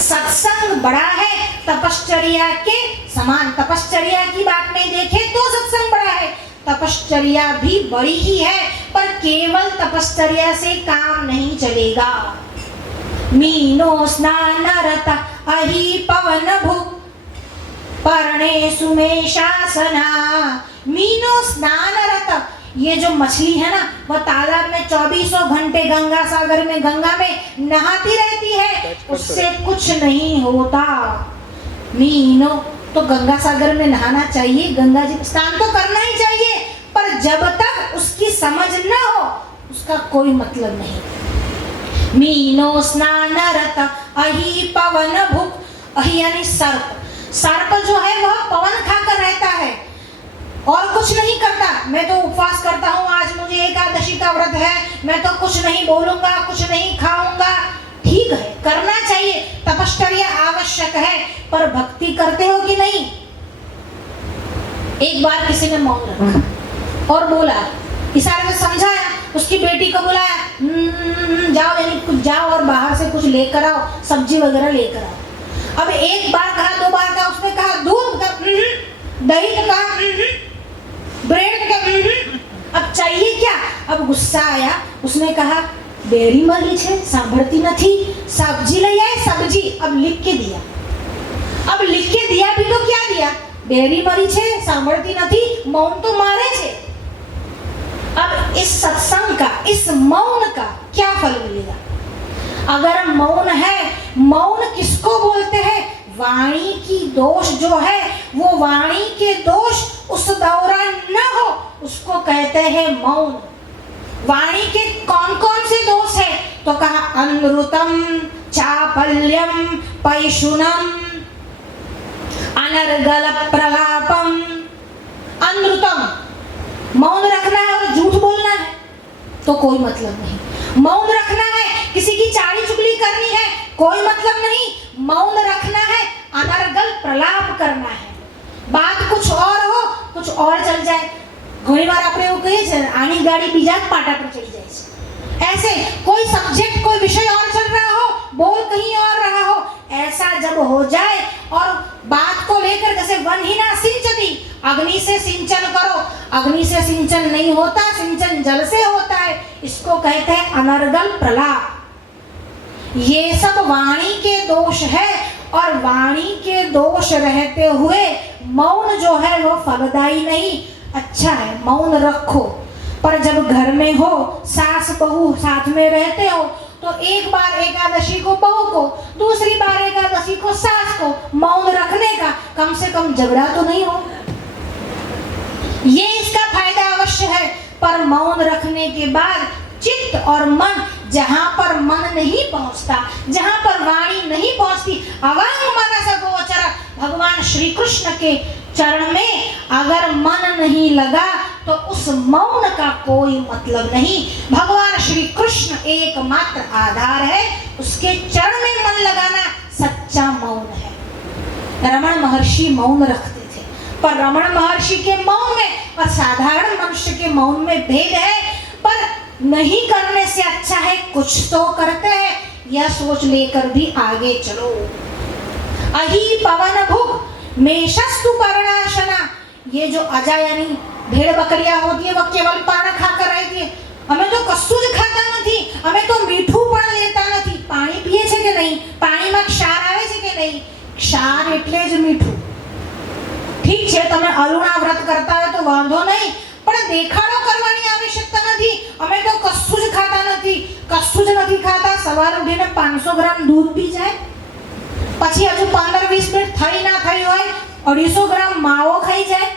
सत्संग बड़ा है तपश्चर्या के समान। तपश्चर्या की बात में देखें तो सत्संग बड़ा है, तपश्चर्या भी बड़ी ही है, पर केवल तपश्चर्या से काम नहीं चलेगा। मीनो स्नानरत अहि पवन भुक् पर्णेषु मे शासना। मीनो स्नानरत, ये जो मछली है ना वह तालाब में 24 घंटे गंगा सागर में गंगा में नहाती रहती है, उससे कुछ नहीं होता। मीनो तो गंगा सागर में नहाना चाहिए, गंगा जी स्नान तो करना ही चाहिए, पर जब तक उसकी समझ न हो उसका कोई मतलब नहीं। मीनो स्नानरत अहि पवन भुक्, अहि यानी सर्प। सर्प जो है वह पवन खाकर रहता है और कुछ नहीं करता। मैं तो उपवास करता हूँ, आज मुझे एकादशी का व्रत है, मैं तो कुछ नहीं बोलूंगा, कुछ नहीं खाऊंगा। ठीक है, करना चाहिए, तपश्चर्या आवश्यक है, पर भक्ति करते हो कि नहीं? एक बार किसी ने मौन रखा और बोला, इशारे से समझाया, उसकी बेटी को बुलाया, जाओ यानी कुछ जाओ और बाहर से कुछ लेकर आओ, सब्जी वगैरह लेकर आओ। अब एक बार कहा, दो बार कहा, उसने कहा दूध का, दही का, ब्रेड का, अब चाहिए क्या? अब गुस्सा आया, उसने कहा बेरी मरी छे सांभरती नहीं, सब्जी ले आए सब्जी। अब लिख के दिया, अब लिख के दिया भी तो क्या दिया? बेरी मरी छे सांभरती नहीं, मौन तो मारे छे। अब इस सत्संग का, इस मौन का क्या फल मिलेगा? अगर मौन है, मौन किसको बोलते हैं? वाणी की दोष जो है वो वाणी के दोष उस दौरान न हो उसको कहते हैं मौन। वाणी के कौन कौन से दोष है? तो कहा अनृतम, चापल्यम, पैशुनम, अनर्गल प्रलापम। अनृतम मौन रखना है और झूठ बोलना है तो कोई मतलब नहीं। मौन रखना है, किसी की चाली चुगली करनी है, कोई मतलब नहीं। मौन रखना है, अनर्गल प्रलाप करना है, बात कुछ और हो, कुछ और चल जाए। घणी बार आपने वो कही है, आनी गाड़ी बीजा पाटा पर चढ़ जाए। ऐसे कोई सब्जेक्ट, कोई विषय और चल रहा हो, बोल कहीं और रहा हो। ऐसा जब हो जाए और बात को लेकर जैसे वन ही ना सिंचती, अग्नि से सिंचन करो, अग्नि से सिंचन नहीं होता, सिंचन जल से होता है। इसको कहते हैं अनर्गल प्रलाप। ये सब वाणी के दोष है और वाणी के दोष रहते हुए मौन जो है वो फलदायी नहीं। अच्छा है मौन रखो, पर जब घर में हो, सास बहू साथ में रहते हो, तो एक बार एकादशी को बहू को, दूसरी बार एकादशी को सास को मौन रखने का कम से कम झगड़ा तो नहीं हो। ये इसका फायदा अवश्य है, पर मौन रखने के बाद चित्त और मन, जहां पर मन नहीं पहुंचता, जहां पर वाणी नहीं पहुंचती, अवांग मनस गोचर, भगवान श्री कृष्ण के चरण में अगर मन नहीं लगा तो उस मौन का कोई मतलब नहीं। भगवान श्री कृष्ण एकमात्र आधार है, उसके चरण में मन लगाना सच्चा मौन है। रमण महर्षि मौन रखते थे, पर रमण महर्षि के मौन में और साधारण मनुष्य के मौन में भेद है। पर नहीं करने से अच्छा है कुछ तो करते हैं, यह सोच लेकर भी आगे चलो। अहि पवन भुग मेषस्तु पर्णाशना, ये जो अजा यानी भेड़ बकरियां होती है, वह केवल पान खाकर रहती है। हमें तो कशुं ज खाता નથી, हमें तो मीठू पण लेता નથી। पानी पिए छे के नहीं, पानी में क्षार आवे छे के नहीं, क्षार एटले ज मीठू। ठीक छे तमे अरुणा व्रत करता हो तो वांधो नहीं, पण देखाड़ो करवानी आवश्यकता નથી। અમે તો કશું જ ખાતા નથી, કશું જ નથી ખાતા। સવારે ઉઠીને 500 ગ્રામ दूध पी जाए, પછી હજુ 15-20 મિનિટ થઈ ના થઈ હોય 250 ગ્રામ માવો ખાઈ જાય,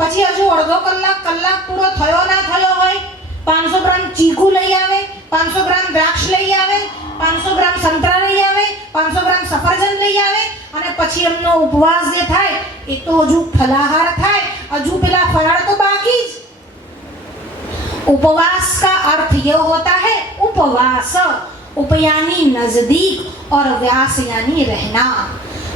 પછી હજુ અડધો કલાક પૂરો થયો ના થયો હોય 500 ગ્રામ ચીકુ લઈ આવે, 500 ગ્રામ દ્રાક્ષ લઈ આવે, 500 ગ્રામ સંતરા લઈ આવે, 500 ગ્રામ સફરજન લઈ આવે, અને પછી એમનો ઉપવાસ જે થાય એ તો હજુ ફલાહાર થાય, હજુ પેલા ફરાળ તો બાકી જ। उपवास का अर्थ यह होता है उपवास, उप यानी नजदीक और व्यास यानी रहना।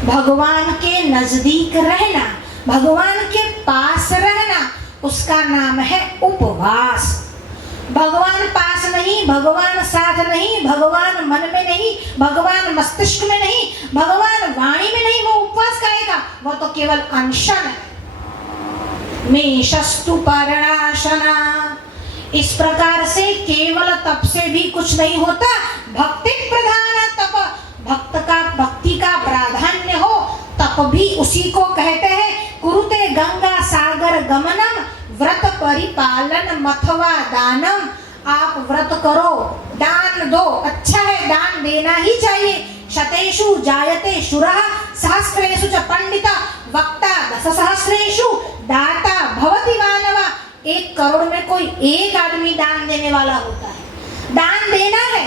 भगवान के नजदीक रहना, भगवान के पास रहना, उसका नाम है उपवास। भगवान पास नहीं, भगवान साथ नहीं, भगवान मन में नहीं, भगवान मस्तिष्क में नहीं, भगवान वाणी में नहीं, वो उपवास कहेगा, वो तो केवल अनशन है। मेषस्तु पर्णाशना, इस प्रकार से केवल तप से भी कुछ नहीं होता। भक्ति प्रधान तप, भक्ति का प्राधान्य हो, तप भी उसी को कहते हैं। कुरुते गंगा सागर गमनम, व्रत परिपालन मथवा दानम। आप व्रत करो, दान दो, अच्छा है दान देना ही चाहिए। शतेषु जायते शूरः, सहस्रेषु च पंडिता, वक्ता दशसहस्रेषु दाता भवति मानवा। 1 करोड़ में कोई एक आदमी दान देने वाला होता है। दान देना है,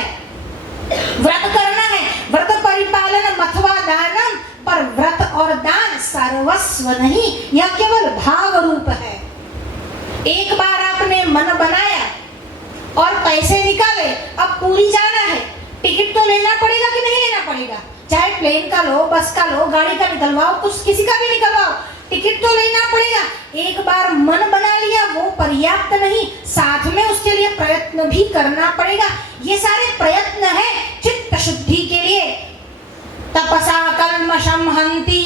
व्रत करना है, व्रत परिपालन मथवा दानम, पर व्रत और दान सर्वस्व नहीं, यह केवल भाव रूप है। एक बार आपने मन बनाया और पैसे निकाले, अब पूरी जाना है, टिकट तो लेना पड़ेगा कि नहीं लेना पड़ेगा? चाहे प्लेन का लो, बस का लो, गाड़ी का निकलवाओ, कुछ किसी का भी निकलवाओ, टिकट तो लेना पड़ेगा। एक बार मन बना लिया वो पर्याप्त नहीं, साथ में उसके लिए प्रयत्न भी करना पड़ेगा। ये सारे प्रयत्न है चित्त शुद्धि के लिए। तपसा कल्मषम हन्ति,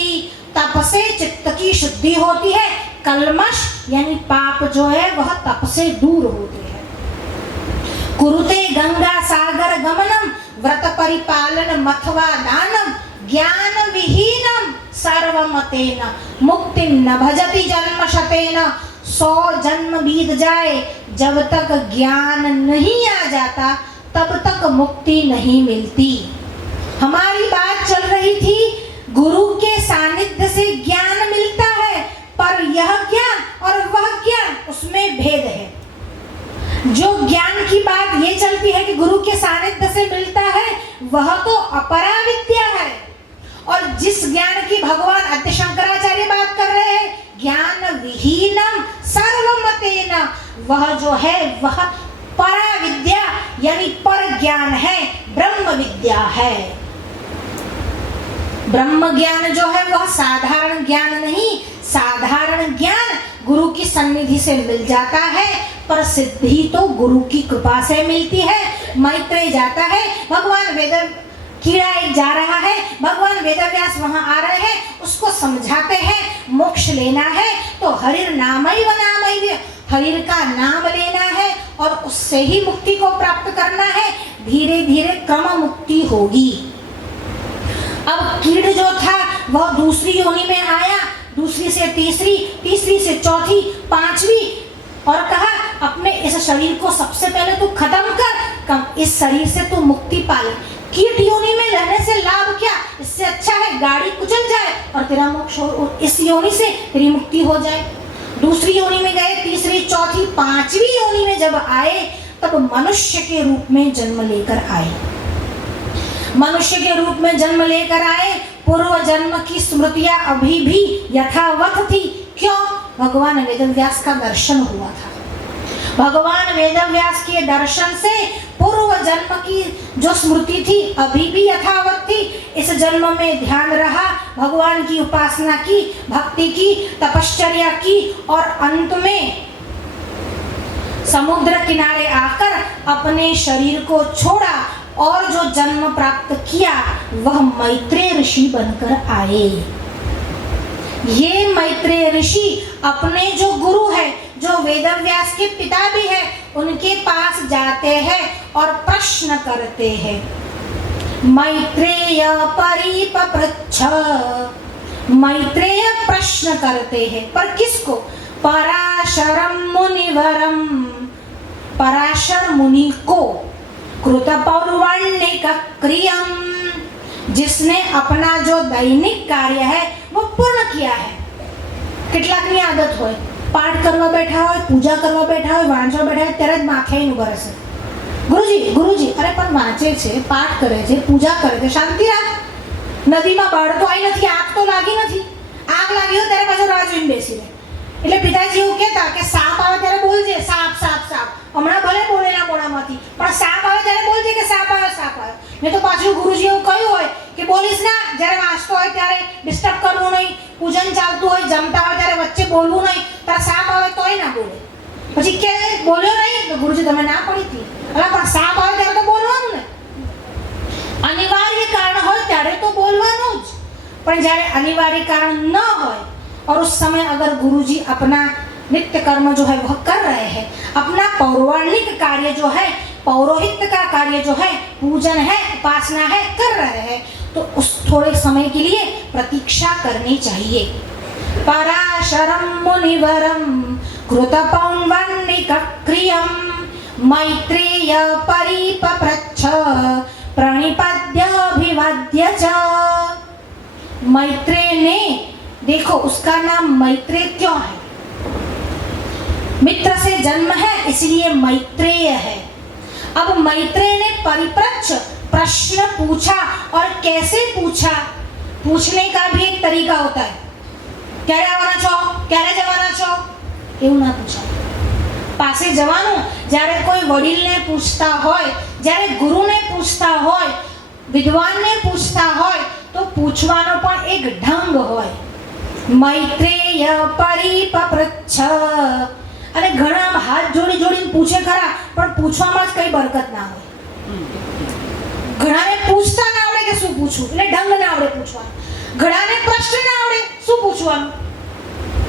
तप से चित्त की शुद्धि होती है। कल्मष यानी पाप जो है वह तप से दूर होते हैं। कुरुते गंगा सागर गमनम, व्रत परिपालन मथवा दानम, ज्ञान विहीनम सर्वमतेन मुक्ति न भजति जन्म शतेन। 100 जन्म बीत जाए, जब तक ज्ञान नहीं आ जाता तब तक मुक्ति नहीं मिलती। हमारी बात चल रही थी गुरु के सानिध्य से ज्ञान मिलता है, पर यह ज्ञान और वह ज्ञान उसमें भेद है। जो ज्ञान की बात ये चलती है कि गुरु के सानिध्य से मिलता है वह तो अपरा विद्या है, और जिस ज्ञान की भगवान आद्य शंकराचार्य बात कर रहे हैं ज्ञान विहीनम सर्वमतेन, वह जो है वह परा विद्या यानी पर ज्ञान है, ब्रह्म विद्या है। ब्रह्म ज्ञान जो है वह साधारण ज्ञान नहीं। साधारण ज्ञान गुरु की सन्निधि से मिल जाता है, पर सिद्धि तो गुरु की कृपा से मिलती है। मैत्रेय जाता है, भगवान कीड़ा एक जा रहा है, भगवान वेदव्यास वहां आ रहे हैं, उसको समझाते हैं मोक्ष लेना है तो हरिर नामैव नामैव, हरिर का नाम लेना है और उससे ही मुक्ति को प्राप्त करना है। धीरे धीरे क्रम मुक्ति होगी। अब कीड़ जो था वह दूसरी योनि में आया, दूसरी से तीसरी, तीसरी से चौथी, पांचवी, और कहा अपने इस शरीर को सबसे पहले तू खत्म कर, इस शरीर से तू मुक्ति पा ले। कीट योनि में रहने से लाभ क्या? इससे अच्छा है गाड़ी कुचल जाए और तेरा मोक्ष हो, इस योनि से तेरी मुक्ति हो जाए। दूसरी योनि में गए, तीसरी, चौथी, पांचवी योनि में जब आए तब मनुष्य के रूप में जन्म लेकर आए। मनुष्य के रूप में जन्म लेकर आए। पूर्व जन्म की स्मृतियां अभी भी यथावत थी। क्यों? भगवान वेदव्यास का दर्शन हुआ था। भगवान वेदव्यास के दर्शन से पूर्व जन्म की जो स्मृति थी अभी भी यथावत थी। इस जन्म में ध्यान रहा, भगवान की उपासना की, भक्ति की, तपश्चर्या की और अंत में समुद्र किनारे आकर अपने शरीर को छोड़ा और जो जन्म प्राप्त किया वह मैत्रेय ऋषि बनकर आए। ये मैत्रेय ऋषि अपने जो गुरु है, जो वेदव्यास के पिता भी है, उनके पास जाते हैं और प्रश्न करते हैं। मैत्रेय परिपप्रच्छ, मैत्रेय प्रश्न करते हैं, पर किसको? पराशरम मुनिवरम, पराशर मुनि को। कृत पौर्वाणिक क्रियम, जिसने अपना जो दैनिक कार्य है वो पूर्ण किया है। કેટલાકની આદત હોય, પાઠ કરવા બેઠા હોય, પૂજા કરવા બેઠા હોય, વાંચવા બેઠા હોય ત્યારે જ માથે ઊભા રહેશે, ગુરુજી અરે પણ વાંચે છે, પાઠ કરે છે, પૂજા કરે છે, શાંતિ રાખ। નદીમાં બાળ તો આવી નથી, આગ તો લાગી નથી, આગ લાગી હોય ત્યારે પાછો રાહ જોઈને બેસી રહે। એટલે પિતાજી એવું કહેતા કે સાપ આવે ત્યારે બોલજે સાપ સાપ સાપ, હમણાં ભલે બોલેલા મોઢામાંથી પણ સાપ આવે ત્યારે બોલજે કે સાપ આવે સાપ આવે। મેં તો પાછું ગુરુજી એવું કહ્યું હોય કે બોલીશ ના, જ્યારે વાંચતો હોય ત્યારે ડિસ્ટર્બ કરવું નહીં, પૂજન ચાલતું હોય, જમતા હોય ત્યારે વચ્ચે બોલવું નહીં, તારે સાપ આવે તોય ના બોલે। પછી કે બોલ્યો નહીં તો ગુરુજી તમે ના પડી હતી, અલા પણ સાપ આવે ત્યારે તો બોલવાનું ને, અનિવાર્ય કારણ હોય ત્યારે તો બોલવાનું જ। પણ જ્યારે અનિવાર્ય કારણ ન હોય और उस समय अगर गुरुजी अपना नित्य कर्म जो है वह कर रहे हैं, अपना पौराणिक कार्य जो है, पौरोहित्य का कार्य जो है, पूजन है, उपासना है, कर रहे हैं, तो उस थोड़े समय के लिए प्रतीक्षा करनी चाहिए। पराशरम मुनिवरम कृत पौर्वाणिक क्रियम मैत्रेय परिपप्रच्छ प्रणिपद्याभिवाद्य च। मैत्रेय ने, देखो उसका नाम मैत्रेय क्यों है? मित्र से जन्म है इसलिए मैत्रेय है। अब मैत्रेय ने परिप्रच्छ प्रश्न पूछा, और कैसे पूछा? पूछने का भी एक तरीका होता है। क्यारे आववाना छो, क्यारे जवाना छो, એવું ના પૂછાય। પાસે જવાનું જ્યારે કોઈ વડીલને પૂછતા હોય, જ્યારે ગુરુને પૂછતા હોય, વિદ્વાનને પૂછતા હોય તો પૂછવાનો પણ એક ઢંગ હોય। मैत्रेय परिपप्रच्छ, અને ઘણા હાથ જોડી જોડીને પૂછે ખરા પણ પૂછવામાં જ કઈ બરકત ના હોય। ઘણાને પૂછતા ના આવડે કે શું પૂછવું, એટલે ઢંગ ના આવડે પૂછવાનું, ઘણાને પ્રશ્ન ના આવડે શું પૂછવાનું।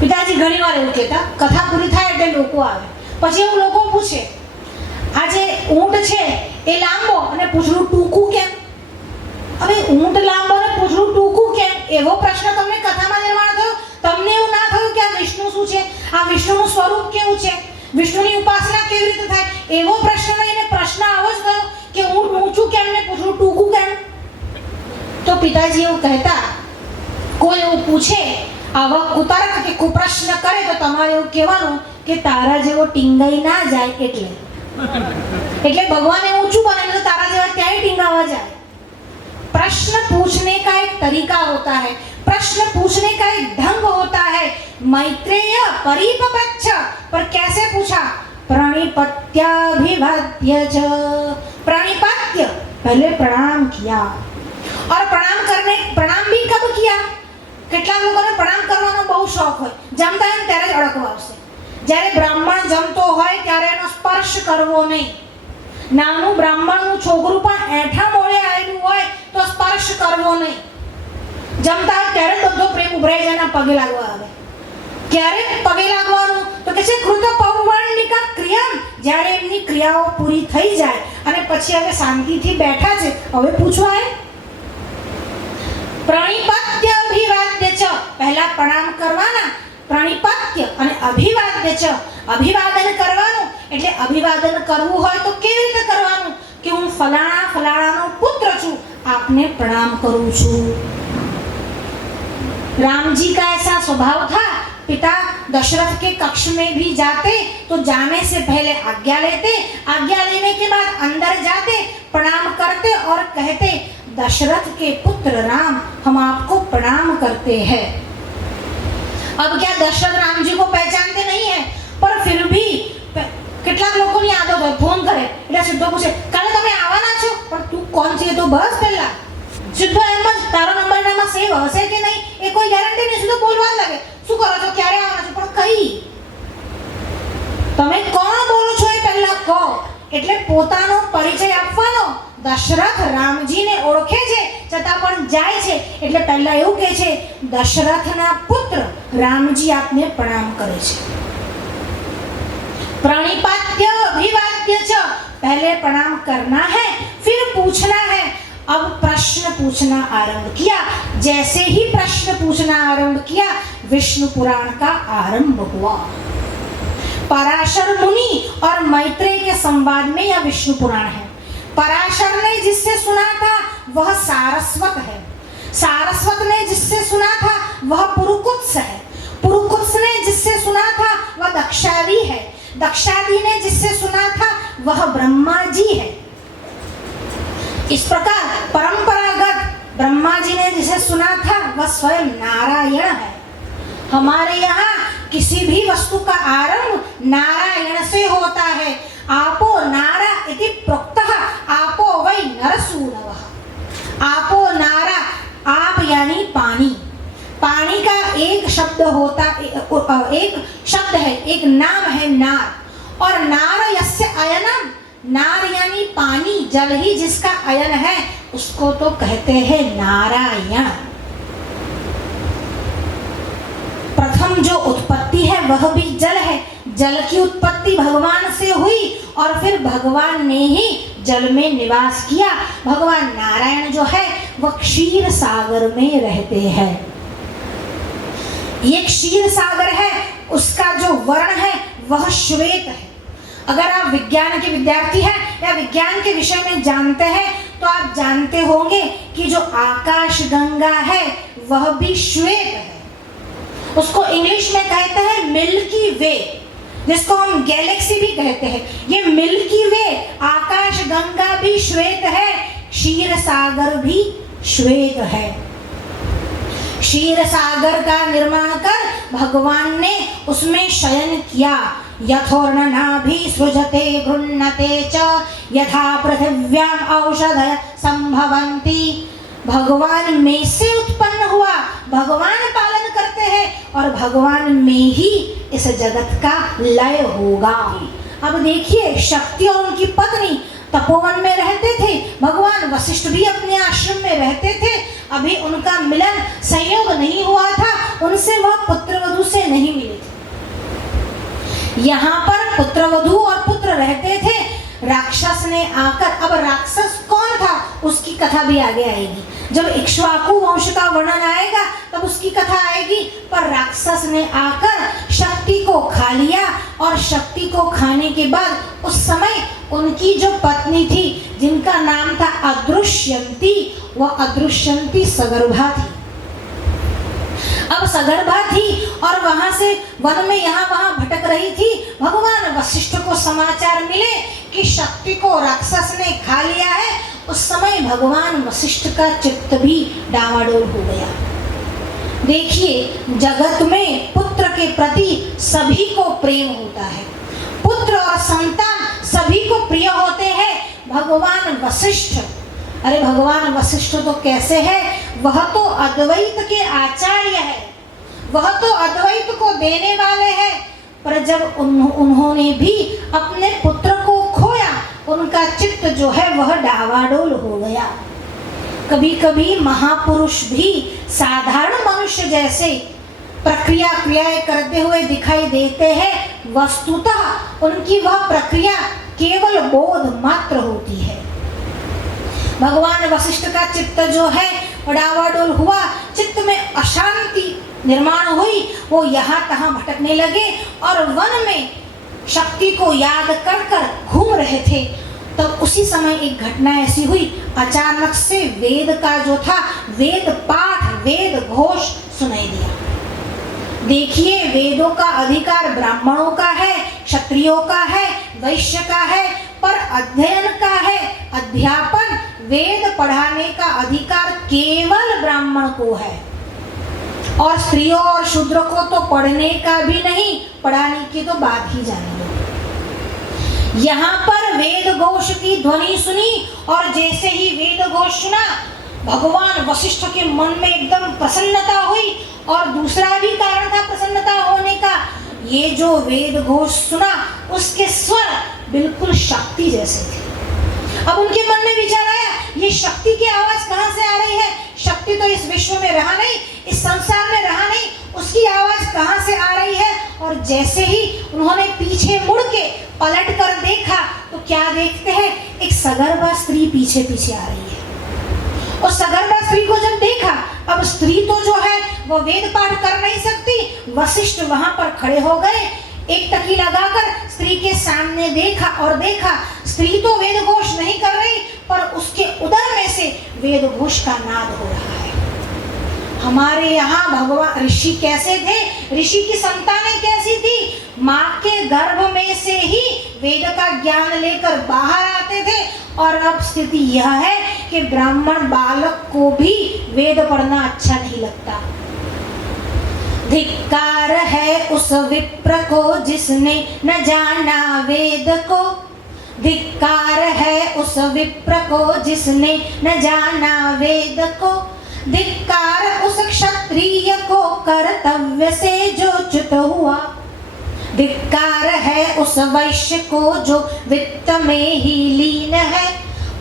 પિતાજી ઘણીવાર એવું કહેતા, કથા પૂરી થાય એટલે લોકો આવે, પછી એવું લોકો પૂછે આ જે ઊંટ છે એ લાંબો અને પૂંછડું ટૂંકું કેમ? હવે ઊંટ લાંબો અને પૂંછડું ટૂંકું કેમ એવો પ્રશ્ન તમને કથામાં નિર્માણ થયો? તમને એવું ના થયું કે આ વિષ્ણુ શું છે, આ વિષ્ણુનું સ્વરૂપ કેવું છે, વિષ્ણુની ઉપાસના કેવી રીતે થાય? એવો પ્રશ્ન નહીં, એને પ્રશ્ન આવો જ થયો કે ઊંટ ઊંચું કેમ ને પૂંછડું ટૂંકું કેમ? તો પિતાજી એવું કહેતા, કોઈ એવું પૂછે આવા કુતર્ક કે કુપ્રશ્ન કરે તો તમારે એવું કહેવાનું કે તારા જેવો ટીંગાઈ ના જાય એટલે ભગવાને ઊંચું બનાવ્યું તો તારા જેવા ત્યાંય ટીંગાવા જાય। प्रश्न पूछने का एक तरीका होता है, प्रश्न पूछने का एक ढंग होता है। मैत्रेय परिपप्रच्छ, पर कैसे पूछा? प्रणिपत्याभिवाद्य च, प्रणिपत्य पहले प्रणाम किया, और प्रणाम भी कब किया? કેટલાક લોકોને પ્રણામ કરવાનો બહુ શોખ હોય, જમતા હોય ત્યારે જ અડકવા આવશે। જ્યારે બ્રાહ્મણ જમતો હોય ત્યારે એનો સ્પર્શ કરવો નહીં। નાનું બ્રાહ્મણનું છોકરું પણ એઠા મોળે આવેલું હોય તો તો સ્પર્શ કરવો નહીં. જમતા ત્યારે બધો પ્રેમ ઉભરાઈ જાય, પગે લાગવા આવે. ક્યારે પગે લાગવાનું? તો કે છે કૃત પૌર્ણિકા ક્રિયા. જ્યારે એમની ક્રિયાઓ પૂરી થઈ જાય અને પછી હવે શાંતિથી બેઠા છે, હવે પૂછવાય. પ્રણિપત્ય અભિવાદ્ય ચ, પહેલા પ્રણામ કરવાના. પ્રણિપત્ય અને અભિવાદ્ય ચ, અભિવાદન કરવાનું. એટલે અભિવાદન કરવું હોય તો કેવી રીતે કરવાનું? કે હું ફલાણા ફલાણાનો પુત્ર છું, आपने प्रणाम करूं છું. राम जी का ऐसा स्वभाव था, पिता दशरथ के कक्ष में भी जाते तो जाने से पहले आज्ञा लेते, आज्ञा लेने के बाद अंदर जाते, प्रणाम करते और कहते दशरथ के पुत्र राम, हम आपको प्रणाम करते हैं. अब क्या दशरथ राम जी को पहचानते नहीं है, पर फिर भी કેટલાક લોકોની આદત હોય, ફોન કરે એટલે સીધો પૂછે કાલે તમે આવવાના છો, પણ તું કોણ છે તો બસ પહેલા સીધો એમ જ તારો નંબર એનામાં સેવ હશે કે નહીં એ કોઈ ગેરંટી નહીં, સીધો બોલવા લાગે. શું કરો છો, ક્યારે આવવાના છો, પણ કઈ તમે કોણ બોલો છો એ પહેલા કહો. એટલે પોતાનો પરિચય આપવાનો. દશરથ રામજીને ઓળખે છે છતાં પણ જાય છે એટલે પહેલા એવું કહે છે દશરથના પુત્ર રામજી આપને પ્રણામ કરે છે. प्रणिपात्य अभिवाद्य च, पहले प्रणाम करना है फिर पूछना है. अब प्रश्न पूछना आरंभ किया. जैसे ही प्रश्न पूछना आरंभ किया विष्णु पुराण का आरंभ हुआ. पराशर मुनि और मैत्रेय के संवाद में यह विष्णु पुराण है. पराशर ने जिससे सुना था वह सारस्वत है, सारस्वत ने जिससे सुना था वह पुरुकुत्स है, पुरुकुत्स ने जिससे सुना था वह दक्षादी है, दक्षादी ने जिससे सुना था वह ब्रह्मा जी है. इस प्रकार परंपरागत ब्रह्मा जी ने जिसे सुना था वह स्वयं नारायण है. हमारे यहाँ किसी भी वस्तु का आरंभ नारायण से होता है. आपो नारा इति प्रोक्तः, आपो वै नरसूनवः. आपो नारा, आप यानी पानी. पानी का एक शब्द होता, एक शब्द है, एक नाम है नार. और नार यस्य अयनम, नार यानी पानी, जल ही जिसका अयन है उसको तो कहते हैं नारायण. प्रथम जो उत्पत्ति है वह भी जल है. जल की उत्पत्ति भगवान से हुई और फिर भगवान ने ही जल में निवास किया. भगवान नारायण जो है वह क्षीर सागर में रहते हैं. ये क्षीर सागर है, उसका जो वर्ण है वह श्वेत है. अगर आप विज्ञान के विद्यार्थी हैं या विज्ञान के विषय में जानते हैं तो आप जानते होंगे कि जो आकाश गंगा है वह भी श्वेत है. उसको इंग्लिश में कहते हैं मिल्की वे, जिसको हम गैलेक्सी भी कहते हैं. ये मिल्की वे, आकाश गंगा भी श्वेत है, क्षीर सागर भी श्वेत है. क्षीर सागर का निर्माण कर भगवान ने उसमें शयन किया. यथोर्णनाभि सृजते गृह्णते च यथा पृथिव्याम औषधय संभवन्ति. भगवान में से उत्पन्न हुआ, भगवान पालन करते हैं और भगवान में ही इस जगत का लय होगा. अब देखिए शक्ति और उनकी पत्नी तपोवन में रहते थे, भगवान वशिष्ठ भी अपने आश्रम में रहते थे. अभी उनका मिलन संयोग नहीं हुआ था, उनसे वह पुत्रवधू से नहीं मिले थे. यहाँ पर पुत्रवधू और पुत्र रहते थे. राक्षस ने आकर, अब राक्षस कौन था उसकी कथा भी आगे आएगी. जब इक्ष्वाकु वंश का वर्णन आएगा तब उसकी कथा आएगी. पर राक्षस ने आकर शक्ति को खा लिया और शक्ति को खाने के बाद उस समय उनकी जो पत्नी थी जिनका नाम था अदृश्यंती, वह अदृश्यंती सगर्भा थी. अब सगर्भा थी और वहां से वन में यहाँ वहां भटक रही थी. भगवान वशिष्ठ को समाचार मिले कि शक्ति को राक्षस ने खा लिया है. उस समय भगवान वशिष्ठ का चित्त भी डावाडोल हो गया. देखिए जगत में पुत्र के प्रति सभी को प्रेम होता है, पुत्र और संतान सभी को प्रिय होते हैं. भगवान वशिष्ठ, अरे भगवान वशिष्ठ तो कैसे है, वह तो अद्वैत के आचार्य है, वह तो अद्वैत को देने वाले हैं. पर जब उन्होंने भी अपने पुत्र को खोया, उनका चित्त जो है वह डावाडोल हो गया. कभी कभी महापुरुष भी साधारण मनुष्य जैसे प्रक्रिया क्रियाएं करते हुए दिखाई देते हैं, वस्तुतः उनकी वह प्रक्रिया केवल बोध मात्र होती है। भगवान वशिष्ठ का चित्त जो है डावाडोल हुआ, चित्त में अशांति निर्माण हुई, वो यहाँ तहाँ भटकने लगे और वन में शक्ति को याद कर कर घूम रहे थे। तो उसी समय एक घटना ऐसी हुई, अचानक से वेद का जो था वेद पाठ, वेद घोष सुनाई दिया। देखिए, वेदों का अधिकार ब्राह्मणों का है, क्षत्रियों का है, वैश्य का है, पर अध्ययन का है, अध्यापन, वेद पढ़ाने का अधिकार केवल ब्राह्मण को है। और स्त्रियों और शूद्र को तो पढ़ने का भी नहीं, पढ़ाने की तो बात ही जाने दो। यहाँ पर वेद घोष की ध्वनि सुनी और जैसे ही वेद घोष सुना, भगवान वशिष्ठ के मन में एकदम प्रसन्नता हुई। और दूसरा भी कारण था प्रसन्नता होने का, ये जो वेद घोष सुना उसके स्वर बिल्कुल शक्ति जैसे थे। अब उनके मन में विचार आया, ये शक्ति की आवाज कहाँ से आ रही है? शक्ति तो इस विश्व में रहा नहीं, इस संसार में रहा नहीं, उसकी आवाज कहाँ से आ रही है? और जैसे ही उन्होंने पीछे मुड़ के पलट कर देखा तो क्या देखते हैं, एक सगर्भा स्त्री पीछे पीछे आ रही है। और सगर्भा स्त्री को जब देखा, अब स्त्री तो जो है वो वेद पाठ कर नहीं सकती, वशिष्ठ वहां पर खड़े हो गए, एक टकी लगाकर स्त्री के सामने देखा और देखा स्त्री तो वेद घोष नहीं कर रही, पर उसके उदर में से वेद घोष का नाद हो रहा है। हमारे यहाँ भगवान ऋषि कैसे थे, ऋषि की संतानें कैसी थी? माँ के गर्भ में से ही वेद का ज्ञान लेकर बाहर आते थे। और अब स्थिति यह है कि ब्राह्मण बालक को भी वेद पढ़ना अच्छा नहीं लगता। धिक्कार है उस विप्र को जिसने न जाना वेद को, धिक्कार है उस विप्र को जिसने न जाना वेद को, धिक्कार उस क्षत्रिय को कर्तव्य से जो च्युत हुआ, धिक्कार है उस वैश्य को जो वित्त में ही लीन है,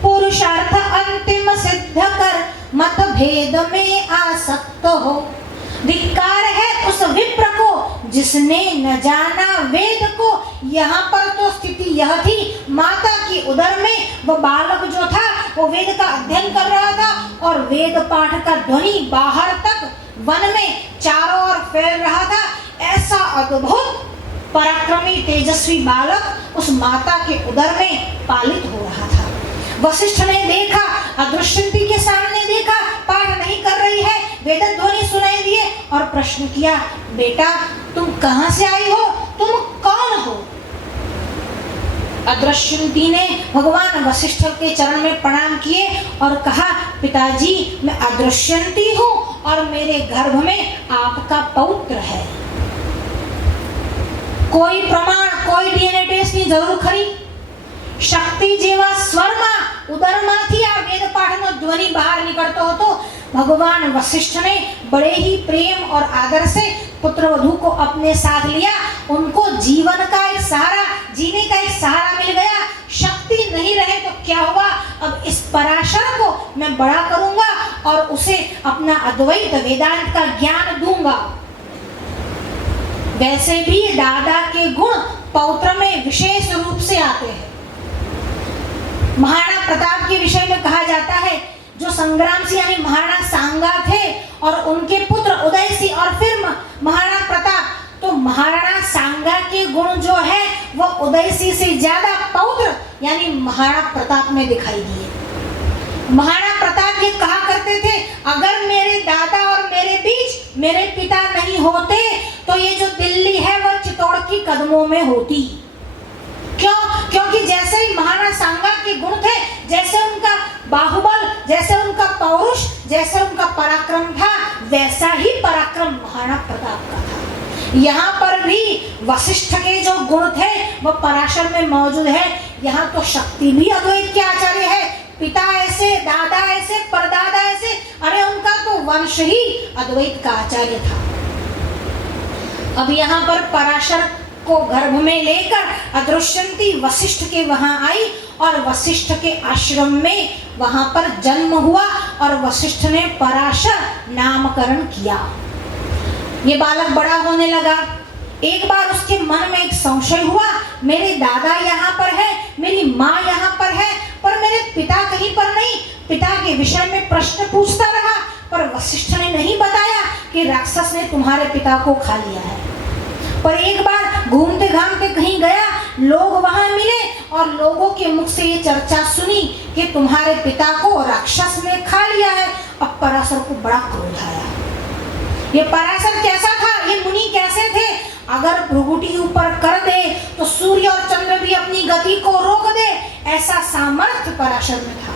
पुरुषार्थ अंतिम सिद्ध कर मतभेद में आसक्त हो, धिक्कार है उस विप्र को जिसने न जाना वेद को। यहाँ पर तो स्थिति यह थी, माता की उदर में वो बालक जो था वो वेद का अध्ययन कर रहा था और वेद पाठ का ध्वनि बाहर तक वन में चारों ओर फैल रहा था। ऐसा अद्भुत पराक्रमी तेजस्वी बालक उस माता के उदर में पालित हो रहा था। वशिष्ठ ने देखा, अदृश्यंती के सामने देखा, पाठ नहीं कर रही है, वेद ध्वनि सुनाई दिए और प्रश्न किया, बेटा तुम कहाँ से आई हो, तुम कौन हो? अदृश्यंती ने भगवान वशिष्ठ के चरण में प्रणाम किए और कहा, पिताजी मैं अदृश्यंती हूँ और मेरे गर्भ में आपका पौत्र है। कोई प्रमाण, कोई डीएनए टेस्ट ની જરૂર ખરી? શક્તિ જેવા સ્વરમાં ઉદરમાંથી આ વેદ પાઠનો ધ્વનિ બહાર નીકળતો હતો। भगवान वशिष्ठ ने बड़े ही प्रेम और आदर से पुत्रवधू को अपने साथ लिया। उनको जीवन का एक सहारा, जीने का एक सहारा मिल गया। शक्ति नहीं रहे तो क्या हुआ, अब इस पराशर को मैं बड़ा करूंगा और उसे अपना अद्वैत वेदांत का ज्ञान दूंगा। वैसे भी दादा के गुण पौत्र में विशेष रूप से आते हैं। महाराणा प्रताप के विषय में कहा जाता है, जो संग्राम सिंह यानी महाराणा सांगा थे और उनके पुत्र उदय सिंह और फिर महाराणा प्रताप, तो महाराणा सांगा के गुण जो है वो उदय सिंह से ज्यादा पौत्र यानी महाराणा प्रताप में दिखाई दिए। महाराणा प्रताप ये कहा करते थे, अगर मेरे दादा और मेरे बीच मेरे पिता नहीं होते तो ये जो दिल्ली है वो चित्तौड़ की कदमों में होती। क्यों? क्योंकि जैसे ही महाराणा सांगा के गुण थे, जैसे उनका बाहुबल, जैसे उनका पौरुष, जैसे उनका पराक्रम था, वैसा ही पराक्रम महाराणा प्रताप का था। यहाँ पर भी वशिष्ठ के जो गुण थे वो पराशर में मौजूद है। यहाँ तो शक्ति भी अद्वैत के आचार्य है, पिता ऐसे, दादा ऐसे, परदादा ऐसे, अरे उनका तो वंश ही अद्वैत का आचार्य था। अब यहाँ पर पराशर को गर्भ में लेकर अदृश्यंती वशिष्ठ के वहां आई और वशिष्ठ के आश्रम में वहां पर जन्म हुआ और वशिष्ठ ने पराशर नामकरण किया। ये बालक बड़ा होने लगा। एक बार उसके मन में एक संशय हुआ, मेरे दादा यहाँ पर है, मेरी माँ यहाँ पर है, पर मेरे पिता कहीं पर नहीं। पिता के विषय में प्रश्न पूछता रहा, पर वशिष्ठ ने नहीं बताया कि राक्षस ने तुम्हारे पिता को खा लिया है। पर एक बार घूमते घामते कहीं गया, लोग वहां मिले और लोगों के मुख से ये चर्चा सुनी कि तुम्हारे पिता को राक्षस ने खा लिया है। अब पराशर को बड़ा क्रोध आया। ये पराशर कैसा था, ये मुनि कैसे थे? अगर भृगुटी ऊपर कर दे तो सूर्य और चंद्र भी अपनी गति को रोक दे, ऐसा सामर्थ्य पराशर में था।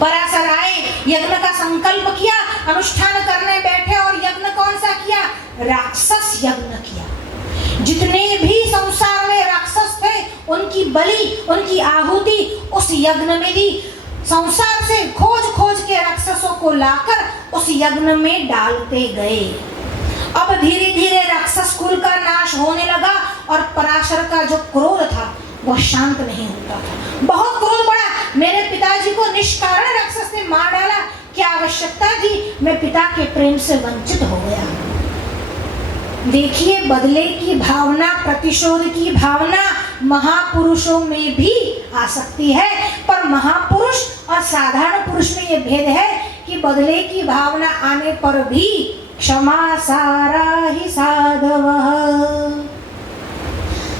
पराशर आए, यज्ञ का संकल्प किया, अनुष्ठान करने बैठे और यज्ञ कौन सा किया? राक्षस यज्ञ किया। जितने भी संसार में राक्षस थे उनकी बलि, उनकी आहुति उस यज्ञ में दी। संसार से खोज खोज के राक्षसों को लाकर उस यज्ञ में डालते गए। अब धीरे धीरे राक्षस कुल का नाश होने लगा और पराशर का जो क्रोध था वह शांत नहीं होता था। बहुत क्रोध बढ़ा, मेरे पिताजी को निष्कारण राक्षस ने मार डाला, क्या आवश्यकता थी? मैं पिता के प्रेम से वंचित हो गया। देखिए, बदले की भावना, प्रतिशोध की भावना महापुरुषों में भी आ सकती है, पर महापुरुष और साधारण पुरुष में यह भेद है कि बदले की भावना आने पर भी क्षमा सारा ही साधवः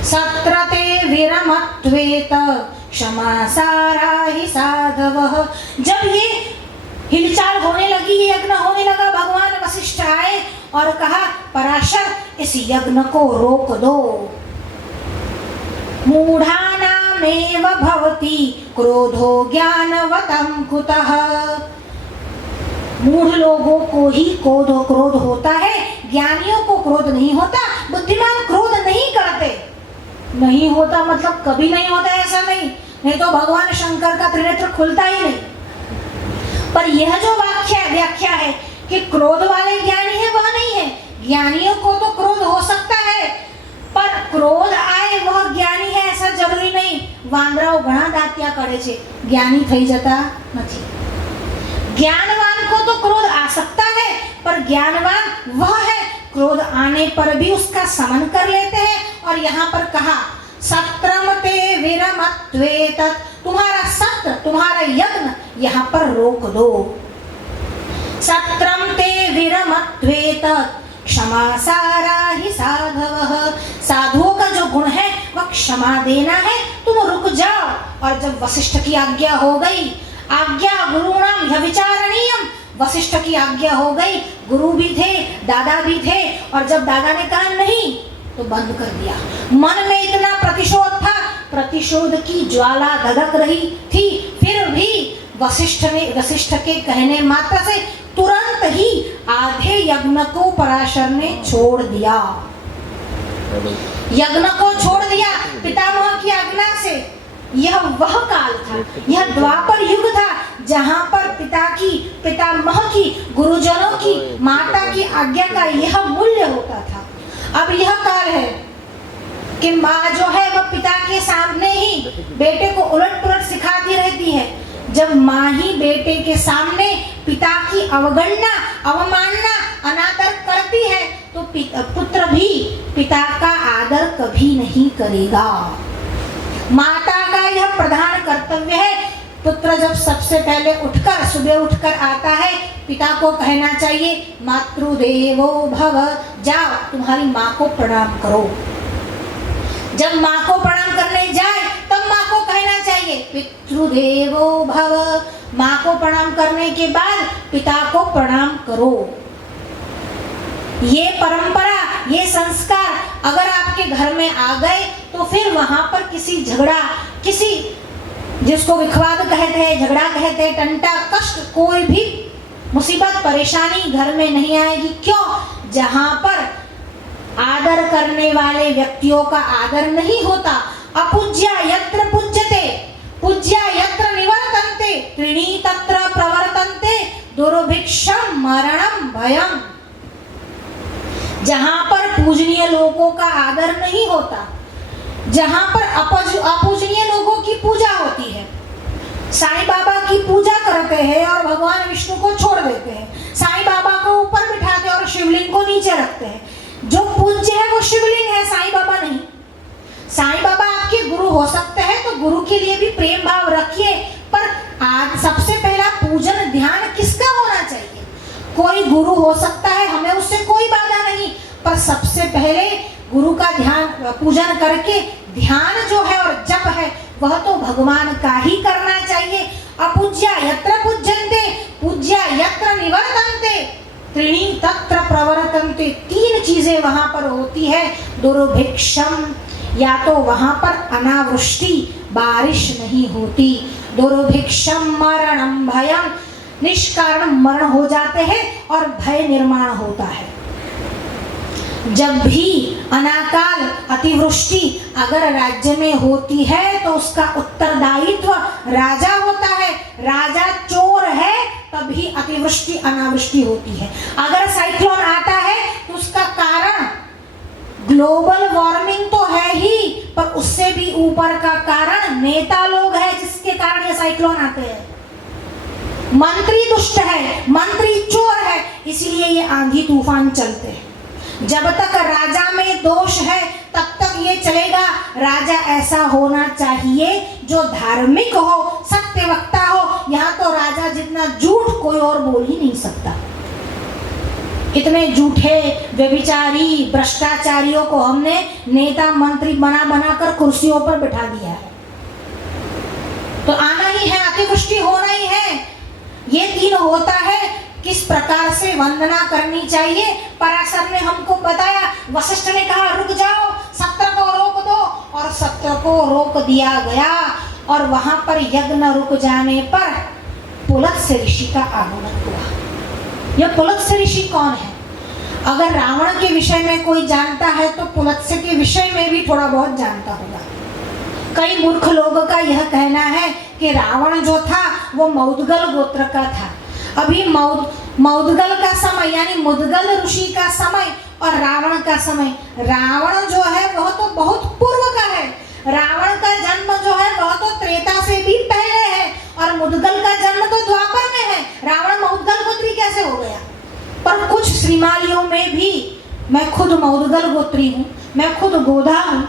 सत्रते विरमत्वेत क्षमा सारा ही साधवः। जब ये हिलचाल होने लगी, ये यज्ञ होने लगा, भगवान वशिष्ठ आए और कहा, पराशर इस यज्ञ को रोक दो। मूढ़ानामेव भवति क्रोधो ज्ञानवतं कुतः। मूढ़ लोगों को ही क्रोध होता है, ज्ञानियों को क्रोध नहीं होता। बुद्धिमान क्रोध नहीं करते। नहीं होता मतलब कभी नहीं होता ऐसा नहीं तो भगवान शंकर का त्रिनेत्र खुलता ही नहीं। पर यह जो व्याख्या है कि क्रोध वाले ज्ञानी है, वह नहीं है। ज्ञानियों को तो क्रोध हो सकता है, पर क्रोध आए वह ज्ञानी है ऐसा जरूरी नहीं। वांदराओ घણા દાંતિયા કરે છે, ज्ञानी થઈ જતા નથી। ज्ञानवान को तो क्रोध आ सकता है, पर ज्ञानवान वह है क्रोध आने पर भी उसका समन कर लेते हैं। और यहाँ पर कहा, सत्रम ते विरमत्वेत, तुम्हारा सत्र, तुम्हारा यज्ञ यहाँ पर रोक दो। सत्रम ते विरमत्वेत क्षमा सारा ही साधवः। साधुओं का जो गुण है वह क्षमा देना है, तुम रुक जाओ। और जब वशिष्ठ की आज्ञा हो गई, आज्ञा गुरुणाम व्यभिचारणीयम, वशिष्ठ की आज्ञा हो गई, गुरु भी थे, दादा भी थे, और जब दादा ने कहा नहीं तो बंद कर दिया। मन में इतना प्रतिशोध था, प्रतिशोध की ज्वाला धधक रही थी, फिर भी वशिष्ठ के कहने मात्र से तुरंत ही आधे यज्ञ को पराशर ने छोड़ दिया। यज्ञ को छोड़ दिया पितामह की आज्ञा से। यह वह काल था, यह द्वापर युग था, जहाँ पर पितामह की, गुरुजनों की, माता की आज्ञा का यह मूल्य होता था। अब यह काल है कि माँ जो है वह पिता के सामने ही बेटे को उलट पुलट सिखाती रहती है। जब माँ ही बेटे के सामने पिता की अवगणना, अवमानना, अनादर करती है तो पुत्र भी पिता का आदर कभी नहीं करेगा। माता का यह प्रधान कर्तव्य है। पुत्र जब सबसे पहले सुबह उठकर आता है, पिता को कहना चाहिए, मातृदेवो भव, जाओ तुम्हारी माँ को प्रणाम करो। जब माँ को प्रणाम करने जाए तब माँ को कहना चाहिए, पितृदेवो भव। माँ को प्रणाम करने के बाद पिता को प्रणाम करो। ये परंपरा, ये संस्कार अगर आपके घर में आ गए तो फिर वहां पर किसी झगड़ा, किसी जिसको विखवाद कहते हैं, झगड़ा कहते हैं, टंटा, कष्ट, कोई भी मुसीबत, परेशानी घर में नहीं आएगी। क्यों? जहां पर आदर करने वाले व्यक्तियों का आदर नहीं होता। अपूज्या यत्र पूज्यते, पूज्या यत्र निवर्तन्ते, त्रीणि तत्र प्रवर्तन्ते, दुर्भिक्षम मरणम भयम। जहां पर पूजनीय लोगों का आदर नहीं होता, जहां पर अपूजनीय लोगों की पूजा होती है, साईं बाबा की पूजा करते हैं और भगवान विष्णु को छोड़ देते हैं। साईं बाबा को ऊपर बिठाते हैं और शिवलिंग को नीचे रखते हैं। जो पूज्य है वो शिवलिंग है, साईं बाबा नहीं। साईं बाबा आपके गुरु हो सकते हैं तो गुरु के लिए भी प्रेम भाव रखिए, पर आज सबसे पहला पूजन ध्यान किसका होना चाहिए? कोई गुरु हो सकता है, हमें उससे कोई बाधा नहीं, पर सबसे पहले गुरु का ध्यान पूजन करके ध्यान जो है और जप है वह तो भगवान का ही करना चाहिए। अपूज्या यत्र पूज्यन्ते पूज्या यत्र निवर्तन्ते त्रीणि तत्र प्रवर्तन्ते। तीन चीजें वहां पर होती है। दुर्भिक्षम, या तो वहां पर अनावृष्टि बारिश नहीं होती। दुर्भिक्षम मरणम भयम, निष्कारण मरण हो जाते हैं और भय निर्माण होता है। जब भी अनाकाल अतिवृष्टि अगर राज्य में होती है तो उसका उत्तरदायित्व राजा होता है। राजा चोर है तभी अतिवृष्टि अनावृष्टि होती है। अगर साइक्लोन आता है तो उसका कारण ग्लोबल वार्मिंग तो है ही, पर उससे भी ऊपर का कारण नेता लोग हैं जिसके कारण ये साइक्लोन आते हैं। मंत्री दुष्ट है, मंत्री चोर है, इसलिए ये आंधी तूफान चलते हैं। जब तक राजा में दोष है तब तक ये चलेगा। राजा ऐसा होना चाहिए जो धार्मिक हो, सत्यवक्ता हो। यहाँ तो राजा जितना झूठ कोई और बोल ही नहीं सकता। इतने झूठे व्यभिचारी भ्रष्टाचारियों को हमने नेता मंत्री बना बना कर कुर्सियों पर बिठा दिया है। तो आना ही है, अतिवृष्टि होना ही है। ये तीन होता है। किस प्रकार से वंदना करनी चाहिए पराशर ने हमको बताया। वशिष्ठ ने कहा रुक जाओ, सत्र को रोक दो, और सत्र को रोक दिया गया। और वहां पर यज्ञ रुक जाने पर पुलत्स्य ऋषि का आगमन हुआ। यह पुलत्स्य ऋषि कौन है? अगर रावण के विषय में कोई जानता है तो पुलत्स्य के विषय में भी थोड़ा बहुत जानता होगा। कई मूर्ख लोगों का यह कहना है कि रावण जो था वो मौदगल गोत्र का था। अभी मौदगल का समय यानी मुदगल ऋषि का समय और रावण का समय, रावण जो है वह तो बहुत पूर्व का है। रावण का जन्म जो है वह तो त्रेता से भी पहले है, और मुदगल का जन्म तो द्वापर में है। रावण मौदगल गोत्री कैसे हो गया? पर कुछ श्रीमालियों में भी, मैं खुद मौदगल गोत्री हूँ, मैं खुद गोधा हूँ।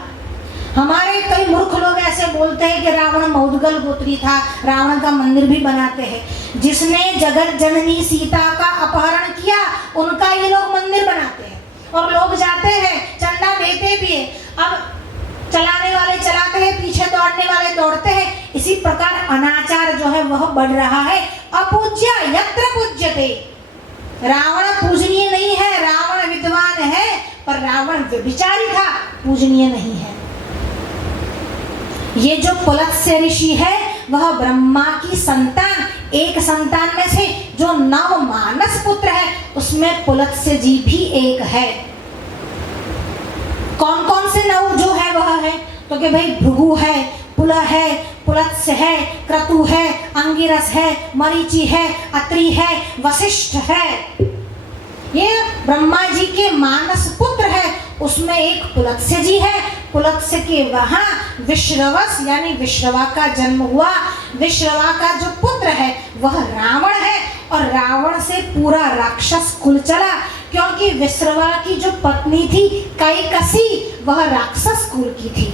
हमारे कई मूर्ख लोग ऐसे बोलते हैं कि रावण मौदगल गोत्री था, रावण का मंदिर भी बनाते हैं। जिसने जगत जननी सीता का अपहरण किया उनका ये लोग मंदिर बनाते हैं, और लोग जाते हैं, चंदा देते भी है। अब चलाने वाले चलाते हैं, पीछे दौड़ने वाले दौड़ते हैं। इसी प्रकार अनाचार जो है वह बढ़ रहा है। अपूज्या यत्र पूज्यते, रावण पूजनीय नहीं है। रावण विद्वान है पर रावण व्यभिचारी था, पूजनीय नहीं है। ये जो पुलत्स्य ऋषि है वह ब्रह्मा की संतान, एक संतान में से जो नव मानस पुत्र है उसमें पुलत्स्य जी भी एक है। कौन कौन से नव जो है वह है तो कि भाई भृगु है, पुल है, पुलत्स्य है, क्रतु है, अंगिरस है, मरीचि है, अत्रि है, वशिष्ठ है। ये ब्रह्मा जी के मानस पुत्र है, उसमें एक पुलत्स्य जी है। पुलत्स्य के वहां विश्रवस यानी विश्रवा का जन्म हुआ। विश्रवा का जो पुत्र है वह रावण है, और रावण से पूरा राक्षस कुल चला, क्योंकि विश्रवा की जो पत्नी थी कैकसी वह राक्षस कुल की थी।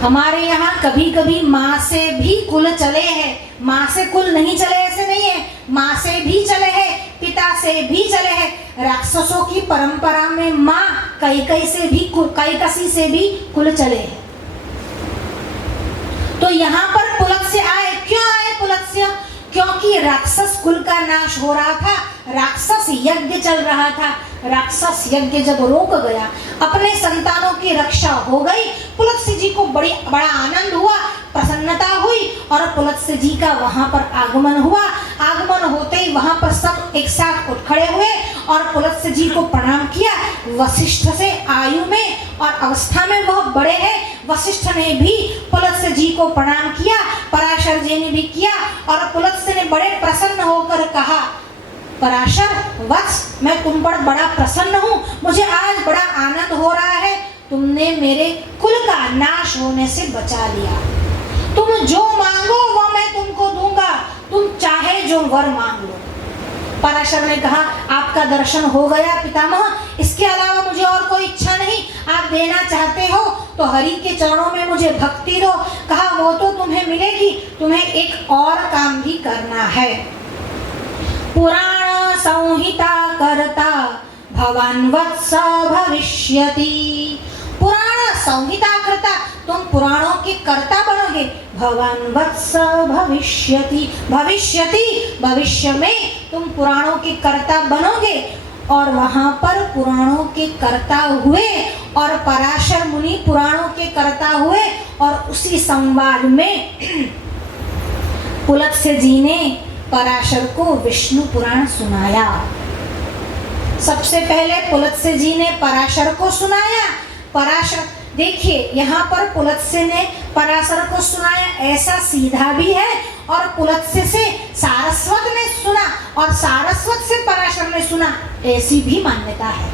हमारे यहाँ कभी कभी माँ से भी कुल चले हैं, माँ से कुल नहीं चले ऐसे नहीं है, माँ से भी चले हैं, पिता से भी चले हैं। राक्षसों की परंपरा में माँ कैकसी से भी कुल चले हैं। तो यहाँ पर पुलत्स्य आए। क्यों आए पुलत्स्य? क्योंकि राक्षस कुल का नाश हो रहा था, राक्षस यज्ञ चल रहा था। राक्षस यज्ञ जब रोक गया, अपने संतानों की रक्षा हो गई। पुलत्स्य जी को बड़ा आनंद हुआ, प्रसन्नता हुई, और पुलत्स्य जी का वहां पर आगमन हुआ। आगमन होते ही वहां पर सब एक साथ उठ खड़े हुए और पुलत्स्य जी को प्रणाम किया। वशिष्ठ से आयु में और अवस्था में वह बड़े हैं, वशिष्ठ ने भी पुलत्स्य जी को प्रणाम किया, पराशर जी ने भी किया, और पुलत्स्य ने बड़े प्रसन्न होकर कहा, पराशर वत्स, मैं तुम पर बड़ा प्रसन्न हूँ, मुझे आज बड़ा आनंद हो रहा है, तुमने मेरे कुल का नाश होने से बचा लिया। तुम जो मांगो वो मैं तुमको दूंगा, तुम चाहे जो वर मांग लो। पराशर ने कहा आपका दर्शन हो गया पितामह, इसके अलावा मुझे और कोई इच्छा नहीं। आप देना चाहते हो तो हरि के चरणों में मुझे भक्ति दो। कहा वो तो तुम्हें मिलेगी, तुम्हें एक और काम भी करना है। पुराण संहिता कर्ता भवान वत्स भविष्यति। पुराण संहिता कर्ता, तुम पुराणों के कर्ता बनोगे। भवान वत्स भविष्यति, भविष्यति भविष्य में तुम पुराणों के कर्ता बनोगे। और वहां पर पुराणों के कर्ता हुए और पराशर मुनि पुराणों के कर्ता हुए। और उसी संवाद में पुलत्स्य जी ने पराशर को विष्णु पुराण सुनाया। सबसे पहले पुलत्स्य जी ने पराशर को सुनाया। पराशर, देखिए यहाँ पर पुलत्स्य ने पराशर को सुनाया, ऐसा सीधा भी है। और पुलत्स्य से सारस्वत ने सुना और सारस्वत से पराशर ने सुना, ऐसी भी मान्यता है।